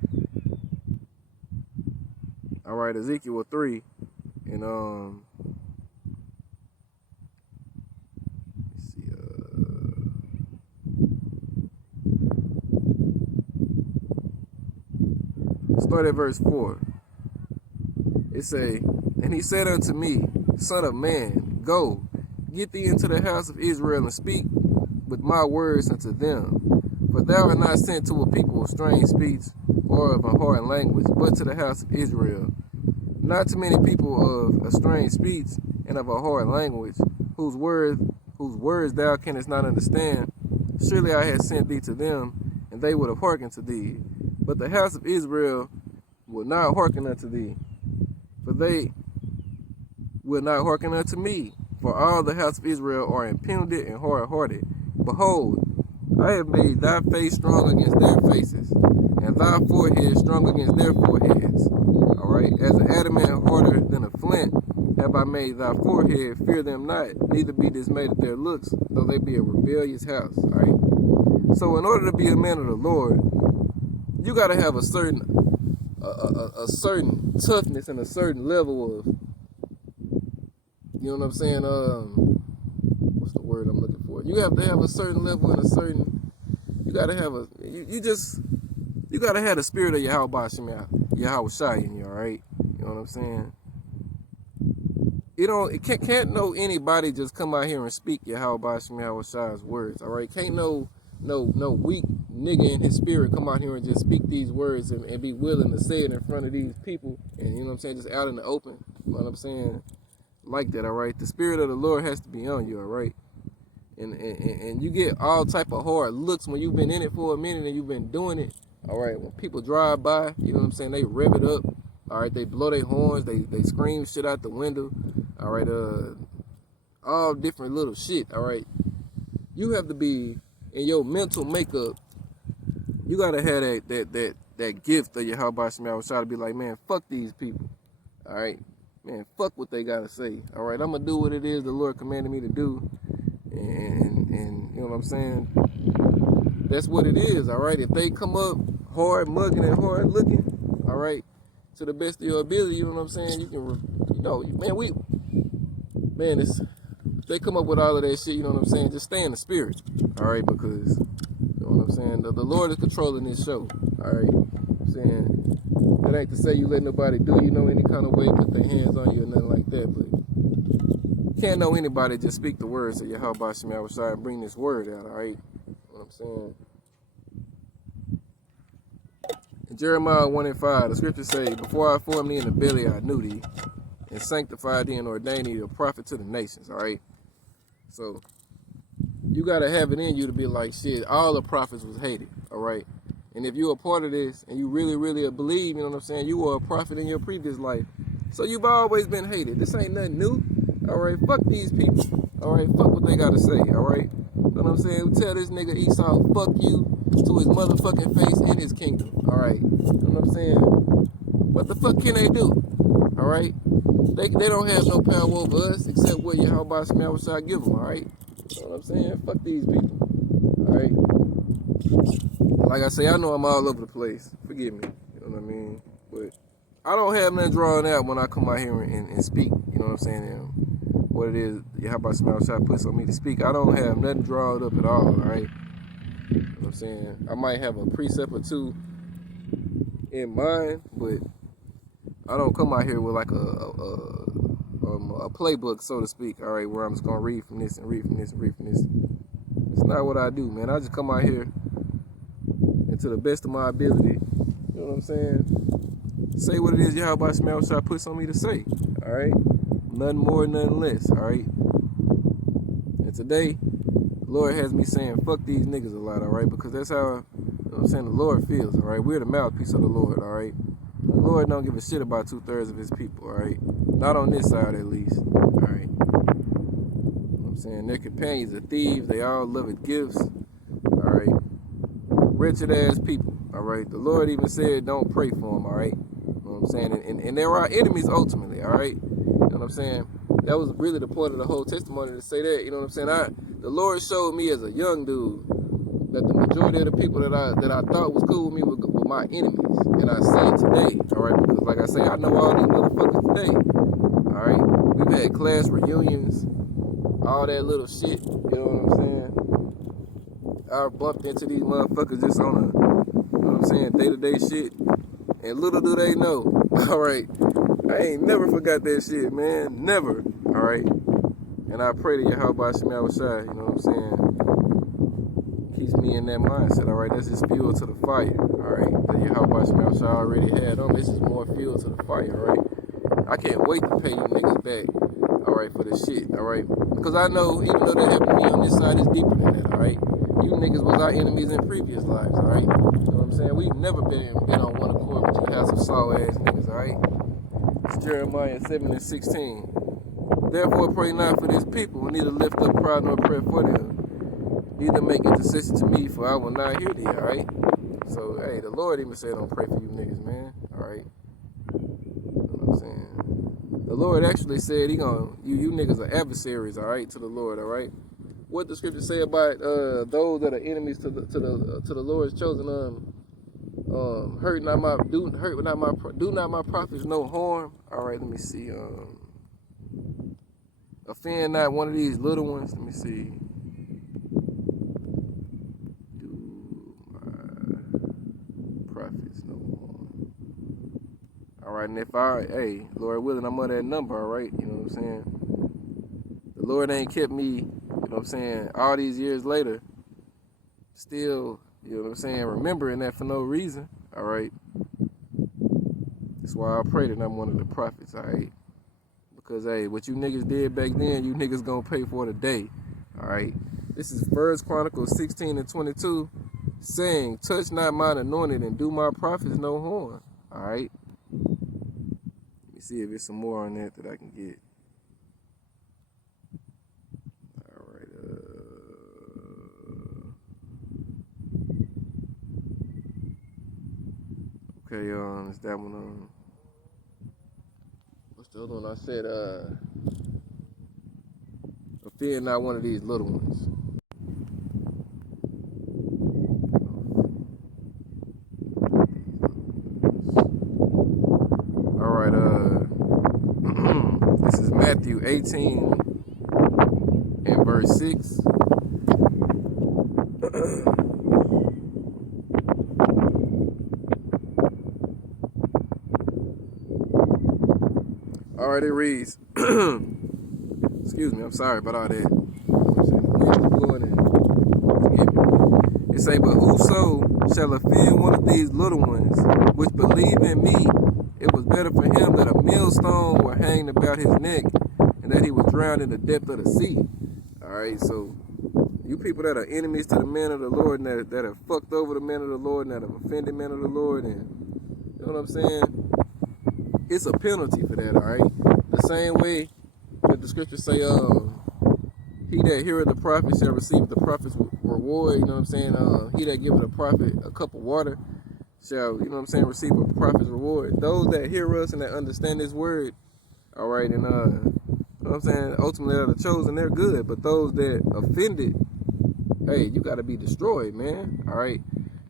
All right, Ezekiel 3, and let's see, start at verse 4. It say, and he said unto me, Son of man, go, get thee into the house of Israel, and speak with my words unto them. For thou art not sent to a people of strange speech, or of a hard language, but to the house of Israel. Not to many people of a strange speech and of a hard language, whose words thou canst not understand. Surely I had sent thee to them, and they would have hearkened to thee. But the house of Israel will not hearken unto thee, for they will not hearken unto me. For all the house of Israel are impudent and hard-hearted. Behold, I have made thy face strong against their faces, and thy forehead strong against their foreheads. All right. right? As an adamant harder than a flint, have I made thy forehead, fear them not, neither be dismayed at their looks, though they be a rebellious house, all right? So in order to be a man of the Lord, you got to have a certain toughness and a certain level of, you know what I'm saying? What's the word I'm looking for? You have to have a certain level and a certain. You got to have a. You got to have the spirit of Yahweh Shai in you, all right? You know what I'm saying? It can't know anybody just come out here and speak Yahweh Shai's words, all right? Can't no weak nigga in his spirit come out here and just speak these words and be willing to say it in front of these people and, you know what I'm saying, just out in the open, you know what I'm saying, like that, all right? The spirit of the Lord has to be on you, all right? And you get all type of hard looks when you've been in it for a minute and you've been doing it, all right? When people drive by, you know what I'm saying, they rev it up, all right? They blow their horns, they scream shit out the window, all right? All different little shit, all right? You have to be in your mental makeup. You gotta have that gift of Yahweh Shai to be like, man, fuck these people, all right? Man, fuck what they gotta say, all right? I'm gonna do what it is the Lord commanded me to do, and you know what I'm saying? That's what it is, all right? If they come up hard mugging and hard looking, all right, to the best of your ability, you know what I'm saying? You can, you know, man, if they come up with all of that shit, you know what I'm saying? Just stay in the spirit, all right? Because, you know what I'm saying? The Lord is controlling this show, all right? I'm saying, that ain't to say you let nobody do you know any kind of way, put their hands on you or nothing like that, but can't know anybody just speak the words of Yahweh Shai and bring this word out, all right? You know what I'm saying? In Jeremiah 1:5, the scriptures say, before I formed thee in the belly, I knew thee, and sanctified thee and ordained thee a prophet to the nations, all right? So, you got to have it in you to be like, shit, all the prophets was hated, all right? And if you're a part of this, and you really, really believe, you know what I'm saying, you were a prophet in your previous life, so you've always been hated. This ain't nothing new, all right? Fuck these people, all right? Fuck what they got to say, all right? You know what I'm saying? Tell this nigga Esau, fuck you, to his motherfucking face in his kingdom, all right? You know what I'm saying? What the fuck can they do, all right? They don't have no power over us except what Yahweh Shai give them, all right? You know what I'm saying? Fuck these people, all right? Like I say, I know I'm all over the place. Forgive me, you know what I mean? But I don't have nothing drawn out when I come out here and speak, you know what I'm saying? And what it is Yahweh Shai puts on me to speak. I don't have nothing drawn up at all, all right? You know what I'm saying? I might have a precept or two in mind, but I don't come out here with like a playbook, so to speak, all right, where I'm just gonna read from this and read from this and read from this. It's not what I do, man. I just come out here and to the best of my ability, you know what I'm saying, say what it is Yahweh Shai puts on me to say, all right? Nothing more, nothing less, all right? And today, the Lord has me saying, fuck these niggas a lot, all right? Because that's how, you know what I'm saying, the Lord feels, all right? We're the mouthpiece of the Lord, all right? The Lord don't give a shit about 2/3 of his people, all right? Not on this side, at least, all right? You know what I'm saying? Their companions are thieves. They all love it gifts, all right? Wretched ass people, all right? The Lord even said don't pray for them, all right? You know what I'm saying? And there are enemies ultimately, all right? You know what I'm saying? That was really the point of the whole testimony, to say that, you know what I'm saying? The Lord showed me as a young dude that the majority of the people that I thought was cool with me were my enemies. And I see it today, all right? Because like I say, I know all these motherfuckers today, all right? We've had class reunions, all that little shit, you know what I'm saying? I bumped into these motherfuckers just on a, you know what I'm saying, day-to-day shit. And little do they know, all right? I ain't never forgot that shit, man. Never, all right? And I pray to Yahweh Shai, you know what I'm saying, keeps me in that mindset, all right? That's just fuel to the fire, all right? That Yahweh Shai already had on. This is more fuel to the fire, all right? I can't wait to pay you niggas back, all right, for this shit, all right? Because I know, even though that happened to me on this side, it's deeper than that, all right? You niggas was our enemies in previous lives, all right? You know what I'm saying? We've never been on one accord with you House of Saul ass niggas, all right? It's Jeremiah 7:16. Therefore pray not for this people, neither lift up pride nor prayer for them. Neither make intercession to me, for I will not hear thee, all right? So, hey, the Lord even said don't pray for you niggas, man, all right? The Lord actually said he gonna you niggas are adversaries, all right, to the Lord, all right. What the scripture say about those that are enemies to the Lord's chosen? Do not my prophets no harm. All right, let me see. Offend not one of these little ones. Let me see. Do my prophets no harm. All right, and if hey, Lord willing, I'm of that number. All right, you know what I'm saying. The Lord ain't kept me. You know what I'm saying. All these years later, still, you know what I'm saying, remembering that for no reason. All right. That's why I pray that I'm one of the prophets. All right. Because, hey, what you niggas did back then, you niggas gonna pay for today. All right. This is 1 Chronicles 16:22, saying, touch not mine anointed and do my prophets no harm. All right. Let me see if there's some more on that I can get. All right. Okay, it's that one. What's the other one? I said, offend not one of these little ones. All right, this is Matthew 18 and verse 6. All right, it reads, excuse me, I'm sorry about all that. It say, but whoso shall offend one of these little ones, which believe in me, it was better for him that a millstone were hanged about his neck, and that he was drowned in the depth of the sea. All right, so you people that are enemies to the men of the Lord, and that have fucked over the men of the Lord, and that have offended men of the Lord, and you know what I'm saying? It's a penalty for that, all right? The same way that the scriptures say, he that heareth the prophet shall receive the prophet's reward, you know what I'm saying? He that giveth a prophet a cup of water shall, you know what I'm saying, receive a prophet's reward. Those that hear us and that understand this word, all right, and you know what I'm saying, ultimately are the chosen, they're good. But those that offended, hey, you got to be destroyed, man, all right?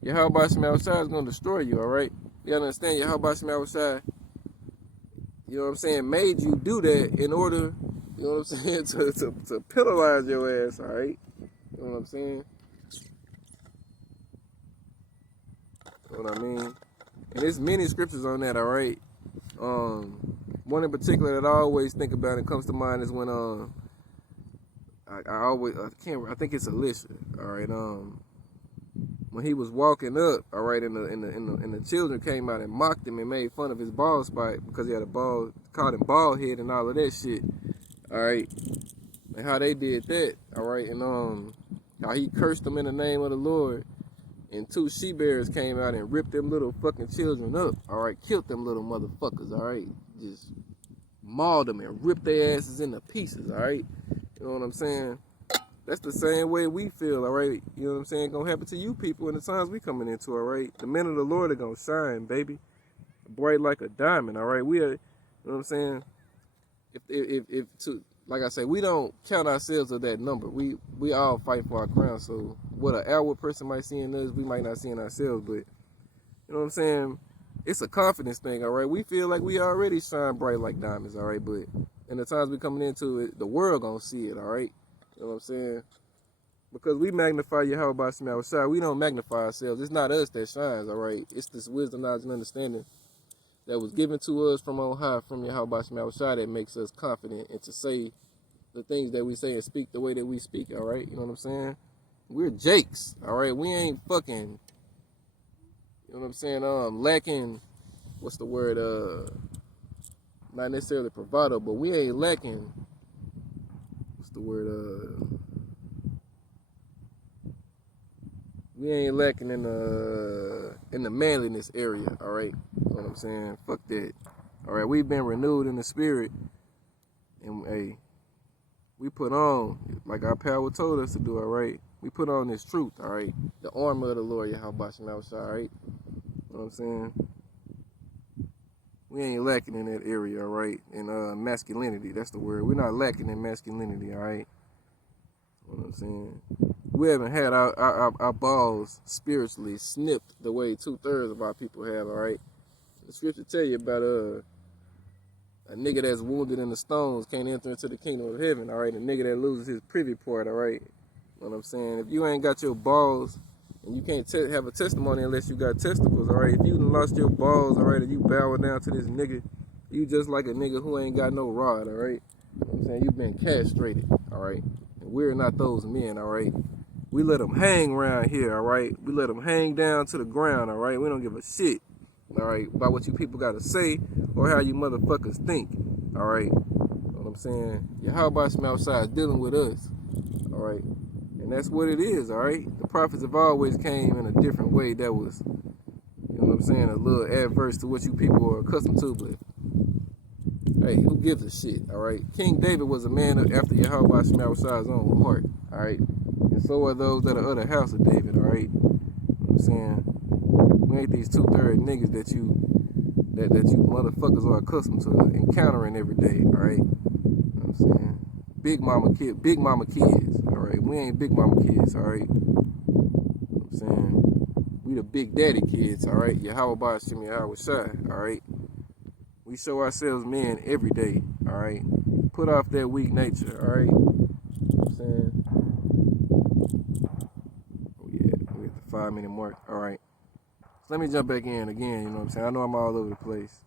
Yahweh Shema Shai is going to destroy you, all right? You understand? Yahweh Shema Shai, you know what I'm saying, made you do that in order, you know what I'm saying, to penalize your ass, all right? You know what I'm saying? You know what I mean? And there's many scriptures on that, all right? One in particular that I always think about and comes to mind is when I think it's Elisha, all right? When he was walking up, all right, and the children came out and mocked him and made fun of his bald spot because he had a bald, called him bald head and all of that shit, all right? And how they did that, all right? And how he cursed them in the name of the Lord, and 2 she-bears came out and ripped them little fucking children up, all right? Killed them little motherfuckers, all right? Just mauled them and ripped their asses into pieces, all right? You know what I'm saying? That's the same way we feel, all right? You know what I'm saying? Gonna happen to you people in the times we coming into, all right? The men of the Lord are gonna shine, baby. Bright like a diamond, all right? We are, you know what I'm saying? Like I say, we don't count ourselves as that number. We all fight for our crown. So what an outward person might see in us, we might not see in ourselves. But you know what I'm saying? It's a confidence thing, all right? We feel like we already shine bright like diamonds, all right? But in the times we coming into it, the world gonna see it, all right? You know what I'm saying? Because we magnify Yahweh Shema Shai, we don't magnify ourselves. It's not us that shines, all right? It's this wisdom, knowledge, and understanding that was given to us from on high, from Yahweh Shema Shai, that makes us confident and to say the things that we say and speak the way that we speak, all right? You know what I'm saying? We're Jakes, all right? We ain't fucking, you know what I'm saying, lacking, what's the word, not necessarily bravado, but we ain't lacking, what's the word, we ain't lacking in the manliness area, all right? You know what I'm saying? Fuck that. All right, we've been renewed in the spirit, and hey, we put on, like our power told us to do, all right? We put on this truth, all right? The armor of the Lord, Yahweh Shema Shai, all right? You know what I'm saying? We ain't lacking in that area, all right? In masculinity, that's the word. We're not lacking in masculinity, all right? You know what I'm saying? We haven't had our balls spiritually snipped the way 2/3 of our people have, all right? The scripture tell you about a nigga that's wounded in the stones can't enter into the kingdom of heaven, all right? A nigga that loses his privy part, all right? You know what I'm saying? If you ain't got your balls, and you can't have a testimony unless you got testicles, all right? If you done lost your balls, all right, and you bowing down to this nigga, you just like a nigga who ain't got no rod, all right? You know what I'm saying? You've been castrated, all right? And we're not those men, all right? We let them hang around here, all right? We let them hang down to the ground, all right? We don't give a shit, all right, about what you people got to say or how you motherfuckers think, all right? You know what I'm saying? Yahweh from outside is dealing with us, all right? And that's what it is, all right? The prophets have always came in a different way that was, you know what I'm saying, a little adverse to what you people are accustomed to, but hey, who gives a shit, all right? King David was a man after Yahweh from outside's own heart, all right? And so are those that are of the house of David, all right? You know what I'm saying? We ain't these 2/3 niggas that you motherfuckers are accustomed to encountering every day, all right? You know what I'm saying? Big mama kids, all right? We ain't big mama kids, all right? You know what I'm saying? We the big daddy kids, all right? Yahweh Shem Yahweh Shai, all right? We show ourselves men every day, all right? Put off that weak nature, all right? You know what I'm saying? Oh yeah, we're at the 5-minute mark, all right? So let me jump back in again, you know what I'm saying? I know I'm all over the place.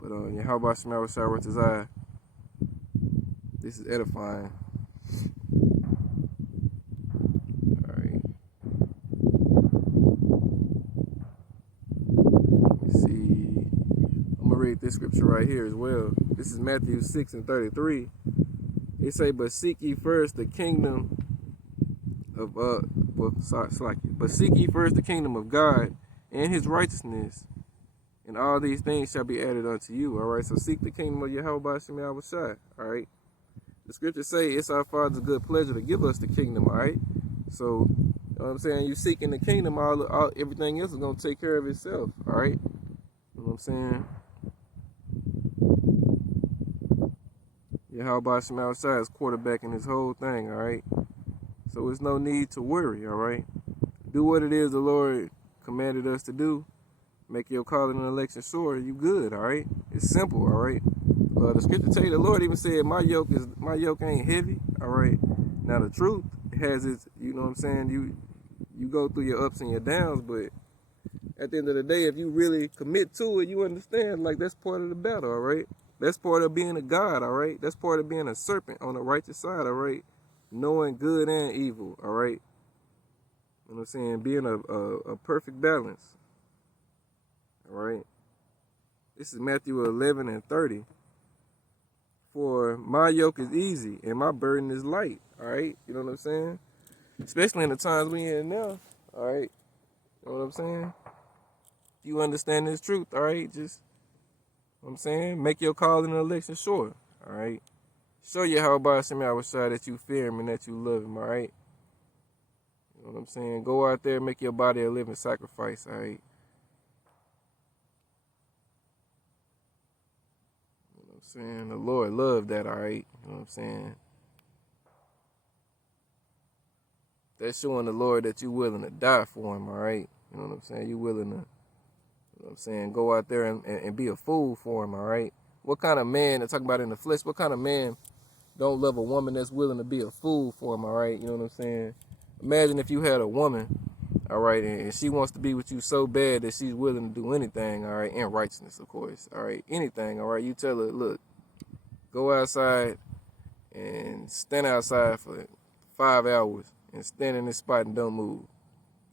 But Yahweh Shem Yahweh Shai with his eye. This is edifying. Alright. Let me see. I'm gonna read this scripture right here as well. This is Matthew 6:33. It say, but seek ye first the kingdom of but seek ye first the kingdom of God and his righteousness, and all these things shall be added unto you. Alright, so seek the kingdom of Yahweh Shem Yahweh Shai. Alright. The scriptures say it's our Father's good pleasure to give us the kingdom, all right? So, you know what I'm saying? You seeking the kingdom, everything else is going to take care of itself, all right? You know what I'm saying? Yahweh Shem outside is quarterbacking this whole thing, all right? So it's no need to worry, all right? Do what it is the Lord commanded us to do. Make your calling and election sure. You good, all right? It's simple, all right? The scripture tell you the Lord even said my yoke ain't heavy, all right? Now the truth has its, you know what I'm saying, you go through your ups and your downs, but at the end of the day, if you really commit to it, you understand, like, that's part of the battle, all right? That's part of being a God, all right? That's part of being a serpent on the righteous side, all right? Knowing good and evil, all right? You know what I'm saying? Being a perfect balance, all right? This is Matthew 11:30. For my yoke is easy and my burden is light, all right? You know what I'm saying? Especially in the times we in now, all right? You know what I'm saying? You understand this truth, all right? Just, you know what I'm saying? Make your call in the election sure, all right? Show you how about Shem Yahweh Shai that you fear him and that you love him, all right? You know what I'm saying? Go out there, make your body a living sacrifice, all right? You know what I'm saying? The Lord loved that, all right? You know what I'm saying? That's showing the Lord that you're willing to die for him, all right? You know what I'm saying? You're willing to, you know what I'm saying, go out there and be a fool for him, all right? What kind of man, to talk about in the flesh, what kind of man don't love a woman that's willing to be a fool for him, all right? You know what I'm saying? Imagine if you had a woman, all right, and she wants to be with you so bad that she's willing to do anything, all right, in righteousness, of course, all right? Anything, all right? You tell her, look, go outside and stand outside for 5 hours and stand in this spot and don't move.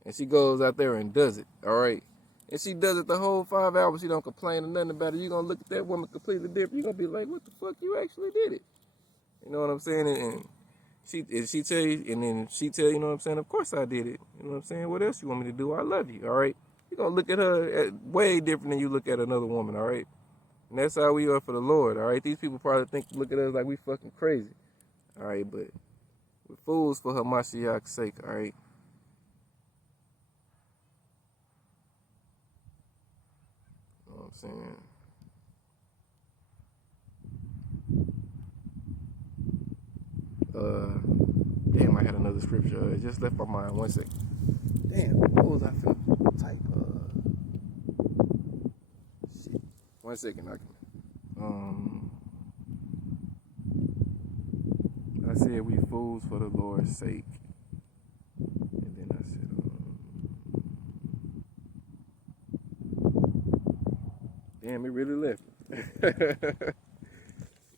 And she goes out there and does it, all right? And she does it the whole 5 hours. She don't complain or nothing about it. You're going to look at that woman completely different. You're going to be like, what the fuck? You actually did it. You know what I'm saying? And she tell you, and then she tell you, you know what I'm saying? Of course I did it. You know what I'm saying? What else you want me to do? I love you, all right? You're going to look at her way different than you look at another woman, all right? And that's how we are for the Lord, all right? These people probably look at us like we fucking crazy, all right? But we're fools for her Mashiach's sake, all right? You know what I'm saying? Damn, I had another scripture. It just left my mind. 1 second. Damn, what was I finna type? Shit. 1 second, I said we fools for the Lord's sake. And then I said, damn, it really left.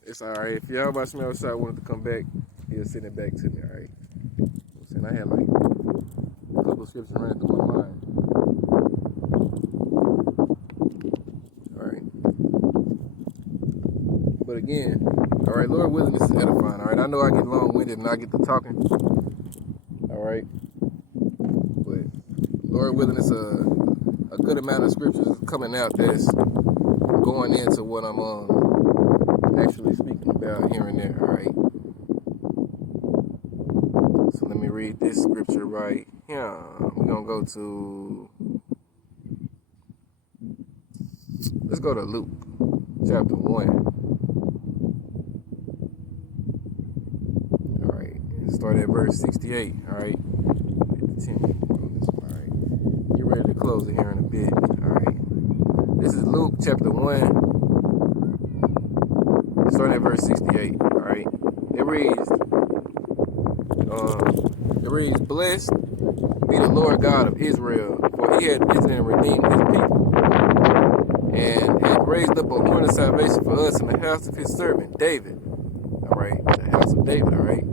It's alright. If y'all about Shemaiah Shai wanted to come back, he'll send it back to me, alright? And I had like a couple of scriptures running through my mind. Alright. But again, alright, Lord willing, this is edifying, alright? I know I get long-winded and I get to talking. Alright. But Lord willing, it's a good amount of scriptures coming out that's going into what I'm actually speaking about here and there, alright? So let me read this scripture right here. We're going to go to, let's go to Luke chapter 1. Alright, start at verse 68, alright? Alright, get ready to close it here in a bit, alright? This is Luke chapter 1. Starting at verse 68, alright? It reads, blessed be the Lord God of Israel, for he had visited and redeemed his people, and had raised up a horn of salvation for us in the house of his servant David, alright? The house of David, alright?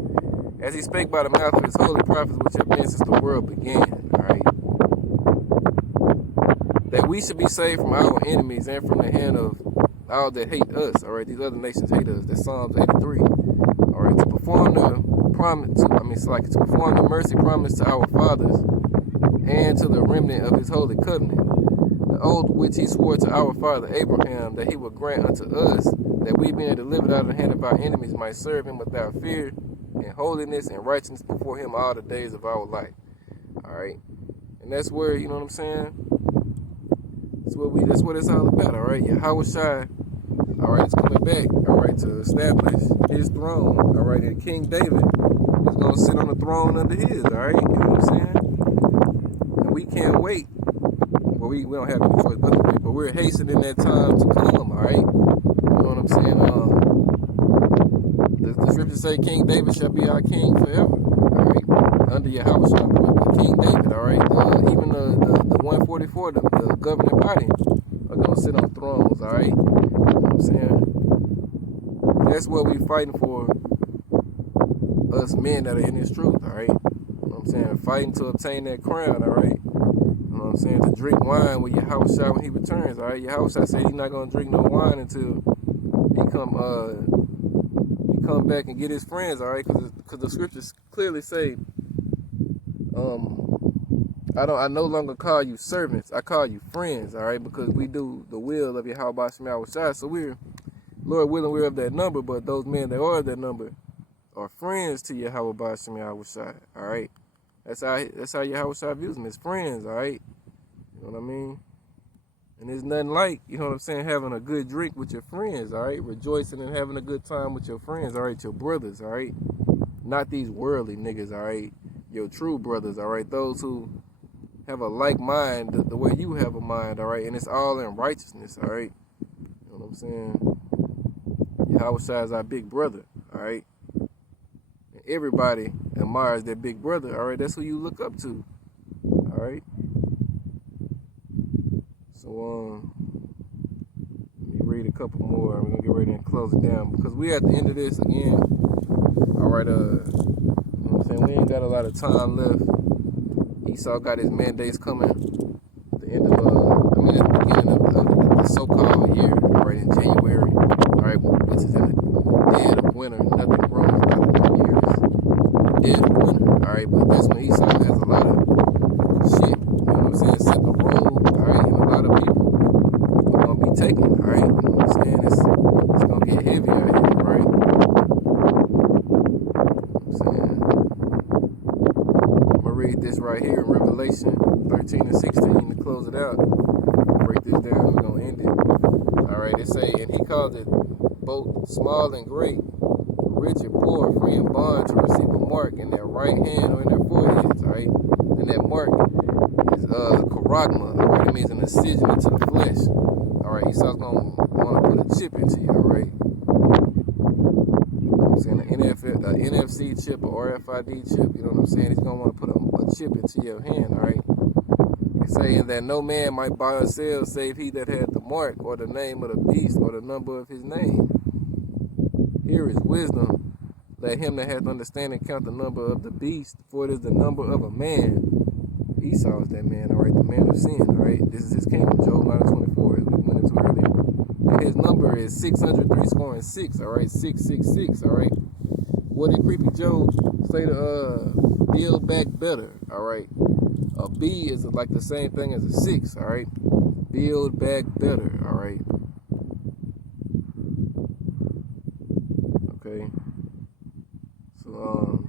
As he spake by the mouth of his holy prophets, which have been since the world began, alright? That we should be saved from our enemies and from the hand of all that hate us, alright? These other nations hate us. That's Psalms 83. Alright, to perform the mercy promise to our fathers and to the remnant of his holy covenant, the oath which he swore to our father Abraham, that he would grant unto us, that we being delivered out of the hand of our enemies might serve him without fear and holiness and righteousness before him all the days of our life. Alright? And that's where, you know what I'm saying? That's what it's all about, alright? Yahweh Shai, alright, is coming back, alright, to establish his throne, alright, and King David is gonna sit on the throne under his, alright? You know what I'm saying? And we can't wait. Well, we don't have any choice but to wait, but we're hastening that time to come, alright? You know what I'm saying? The scriptures say King David shall be our king forever, alright? Under Yahweh Shai, King David, alright? Even the 144, the governing body, are gonna sit on thrones, alright? You know what I'm saying? That's what we fighting for, us men that are in this truth, alright? You know what I'm saying? Fighting to obtain that crown, alright? You know what I'm saying? To drink wine with Yahweh Shai when he returns, alright? Yahweh Shai said he's not gonna drink no wine until he come back and get his friends, alright? Because the scriptures clearly say, I no longer call you servants, I call you friends, alright? Because we do the will of Yahweh Shai. So we're, Lord willing, we're of that number, but those men that are of that number are friends to Yahweh Shai, alright? That's how Yahweh Shai views them, as friends, alright? You know what I mean? And there's nothing like, you know what I'm saying, having a good drink with your friends, alright? Rejoicing and having a good time with your friends, alright? Your brothers, alright? Not these worldly niggas, alright? Your true brothers, alright? Those who have a like mind the way you have a mind, alright? And it's all in righteousness, alright? You know what I'm saying? Yahweh Shai is our big brother, alright? And everybody admires their big brother, alright? That's who you look up to, alright? So, let me read a couple more. I'm gonna get ready and close it down because we at the end of this again. Alright, you know what I'm saying? We ain't got a lot of time left. Esau got his mandates coming at the end of, at the beginning of the so-called year, right, in January, alright, which is in the dead of winter. Nothing grows out of the years. Dead of winter, alright, but that's when Esau has a lot of shit, you know what I'm saying, set the road, alright, and a lot of people are gonna be taken, alright, you know what I'm saying, it's gonna get heavy out here, right, you know what I'm saying. Read this right here in Revelation 13 and 16 to close it out. Break this down, we're going to end it. Alright, it say, and he called it both small and great, rich and poor, free and bond, to receive a mark in their right hand or in their foreheads, all right? And that mark is charagma, all right? It means an incision into the flesh, all right? Esau's going to want to put a chip into you, all right? You know what I'm saying? An NFC chip, or RFID chip, you know what I'm saying? He's going to want to put a chip into your hand, all right? Saying that no man might buy or sell save he that had the mark or the name of the beast or the number of his name. Here is wisdom. Let him that hath understanding count the number of the beast, for it is the number of a man. Esau is that man, all right, the man of sin, all right. This is his kingdom, Job 9:24, as we went into earlier. And his number is 603 all right, 666, all right. What did Creepy Joe say to build back better, all right? A B is like the same thing as a 6, all right? Build back better, all right? Okay. So,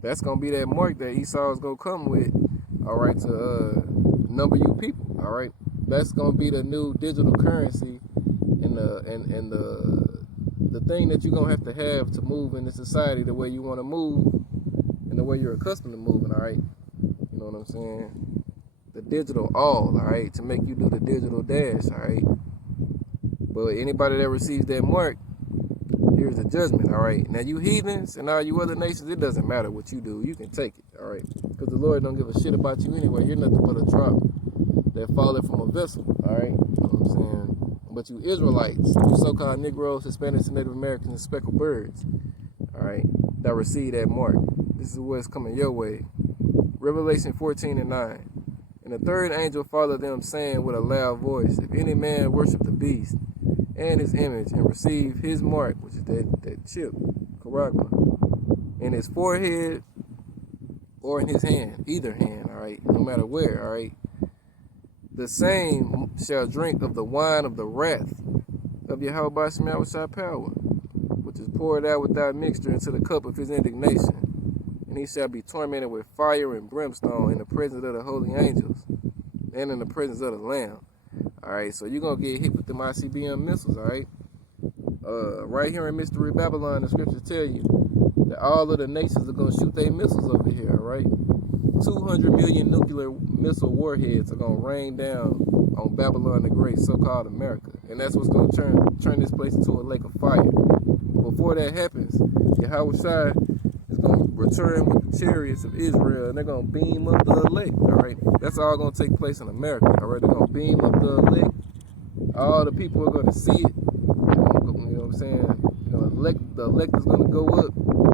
that's going to be that mark that Esau is going to come with, all right, to number you people, all right? That's going to be the new digital currency and the thing that you're going to have to move in the society the way you want to move and the way you're accustomed to moving, all right? You know what I'm saying? The digital all right, to make you do the digital dash, all right? But anybody that receives that mark, here's the judgment, all right? Now, you heathens and all you other nations, it doesn't matter what you do. You can take it, all right? Because the Lord don't give a shit about you anyway. You're nothing but a drop that falleth from a vessel, all right? You know what I'm saying? But you Israelites, you so-called Negroes, Hispanics, and Native Americans, and speckled birds, all right, that receive that mark. This is what's coming your way. Revelation 14:9. And the third angel followed them, saying with a loud voice, if any man worship the beast and his image and receive his mark, which is that chip, charagma, in his forehead or in his hand, either hand, all right, no matter where, all right, the same shall drink of the wine of the wrath of Yahweh Shemel power, which is poured out without mixture into the cup of his indignation. And he shall be tormented with fire and brimstone in the presence of the holy angels and in the presence of the Lamb. All right, so you're going to get hit with them ICBM missiles, all right? Right here in Mystery Babylon, the scriptures tell you that all of the nations are going to shoot their missiles over here, all right? 200 million nuclear missile warheads are going to rain down on Babylon the Great, so-called America. And that's what's going to turn this place into a lake of fire. Before that happens, Yahweh Shai is going to return with the chariots of Israel, and they're going to beam up the elect, all right? That's all going to take place in America, all right? They're going to beam up the elect. All the people are going to see it. You know what I'm saying? The elect is going to go up,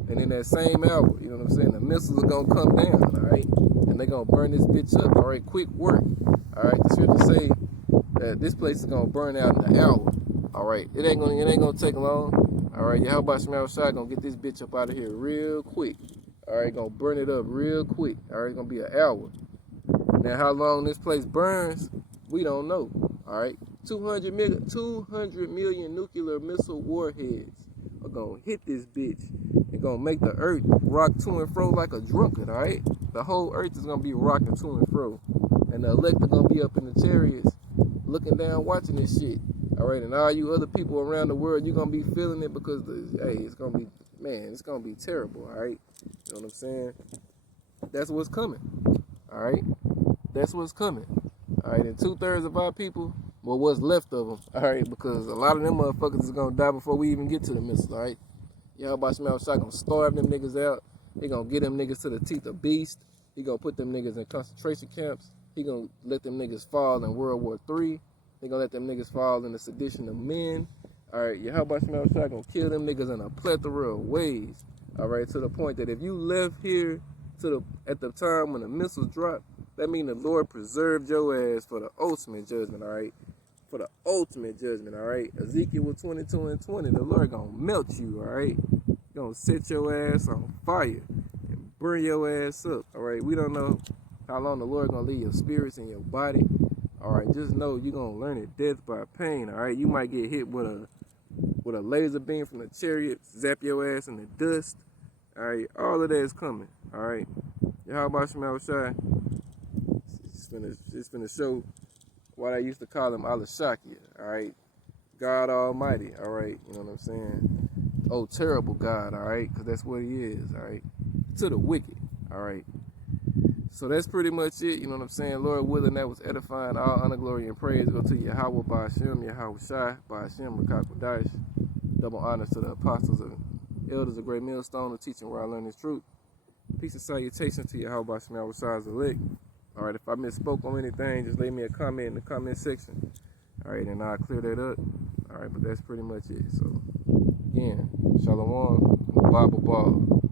and in that same hour, you know what I'm saying, the missiles are going to come down, all right? And they're going to burn this bitch up, all right? Quick work, all right? The scriptures say that this place is going to burn out in an hour, all right? It ain't going to take long, all right? Yahweh Shemel Shai going to get this bitch up out of here real quick, all right? Going to burn it up real quick, all right? It's going to be an hour. Now, how long this place burns, we don't know, all right? 200 million nuclear missile warheads are going to hit this bitch and going to make the earth rock to and fro like a drunkard, all right? The whole earth is going to be rocking to and fro. And the elect are going to be up in the chariots looking down, watching this shit, all right? And all you other people around the world, you're going to be feeling it because, it's going to be, man, it's going to be terrible, all right? You know what I'm saying? That's what's coming, all right? That's what's coming, all right? And 2/3 of our people, well, what's left of them, all right? Because a lot of them motherfuckers is going to die before we even get to the missiles, all right? Yahweh Shemel Shai going to starve them niggas out. He going to get them niggas to the teeth of beast. He going to put them niggas in concentration camps. He going to let them niggas fall in World War III. He going to let them niggas fall in the sedition of men. All right, Yahweh Shemel Shai going to kill them niggas in a plethora of ways. All right, to the point that if you left here at the time when the missiles dropped, that means the Lord preserved your ass for the ultimate judgment, all right? For the ultimate judgment, all right? Ezekiel 22:20, the Lord gonna melt you, all right? Gonna set your ass on fire and burn your ass up, all right? We don't know how long the Lord gonna leave your spirits in your body, all right? Just know you're gonna learn it death by pain, all right? You might get hit with a laser beam from the chariot, zap your ass in the dust, all right? All of that is coming, all right? Yahweh Shemel Shai, it's finna show what I used to call him, Allah Shakia, all right? God Almighty, all right? You know what I'm saying? oh terrible God, all right, because that's what he is, all right, to the wicked, all right. So that's pretty much it, you know what I'm saying? Lord willing, that was edifying. All honor, glory, and praise go to Yahweh Ba'ashem, Yahweh Shai, Ba'ashem, Rakak Wadash. Double honors to the apostles and elders of Great Millstone, the teaching where I learned this truth. Peace and salutations to Yahweh Ba'ashem, Yahweh Shai's elect. All right, if I misspoke on anything, just leave me a comment in the comment section. All right, and I'll clear that up. All right, but that's pretty much it. So, again, Shalom, Bible Ball.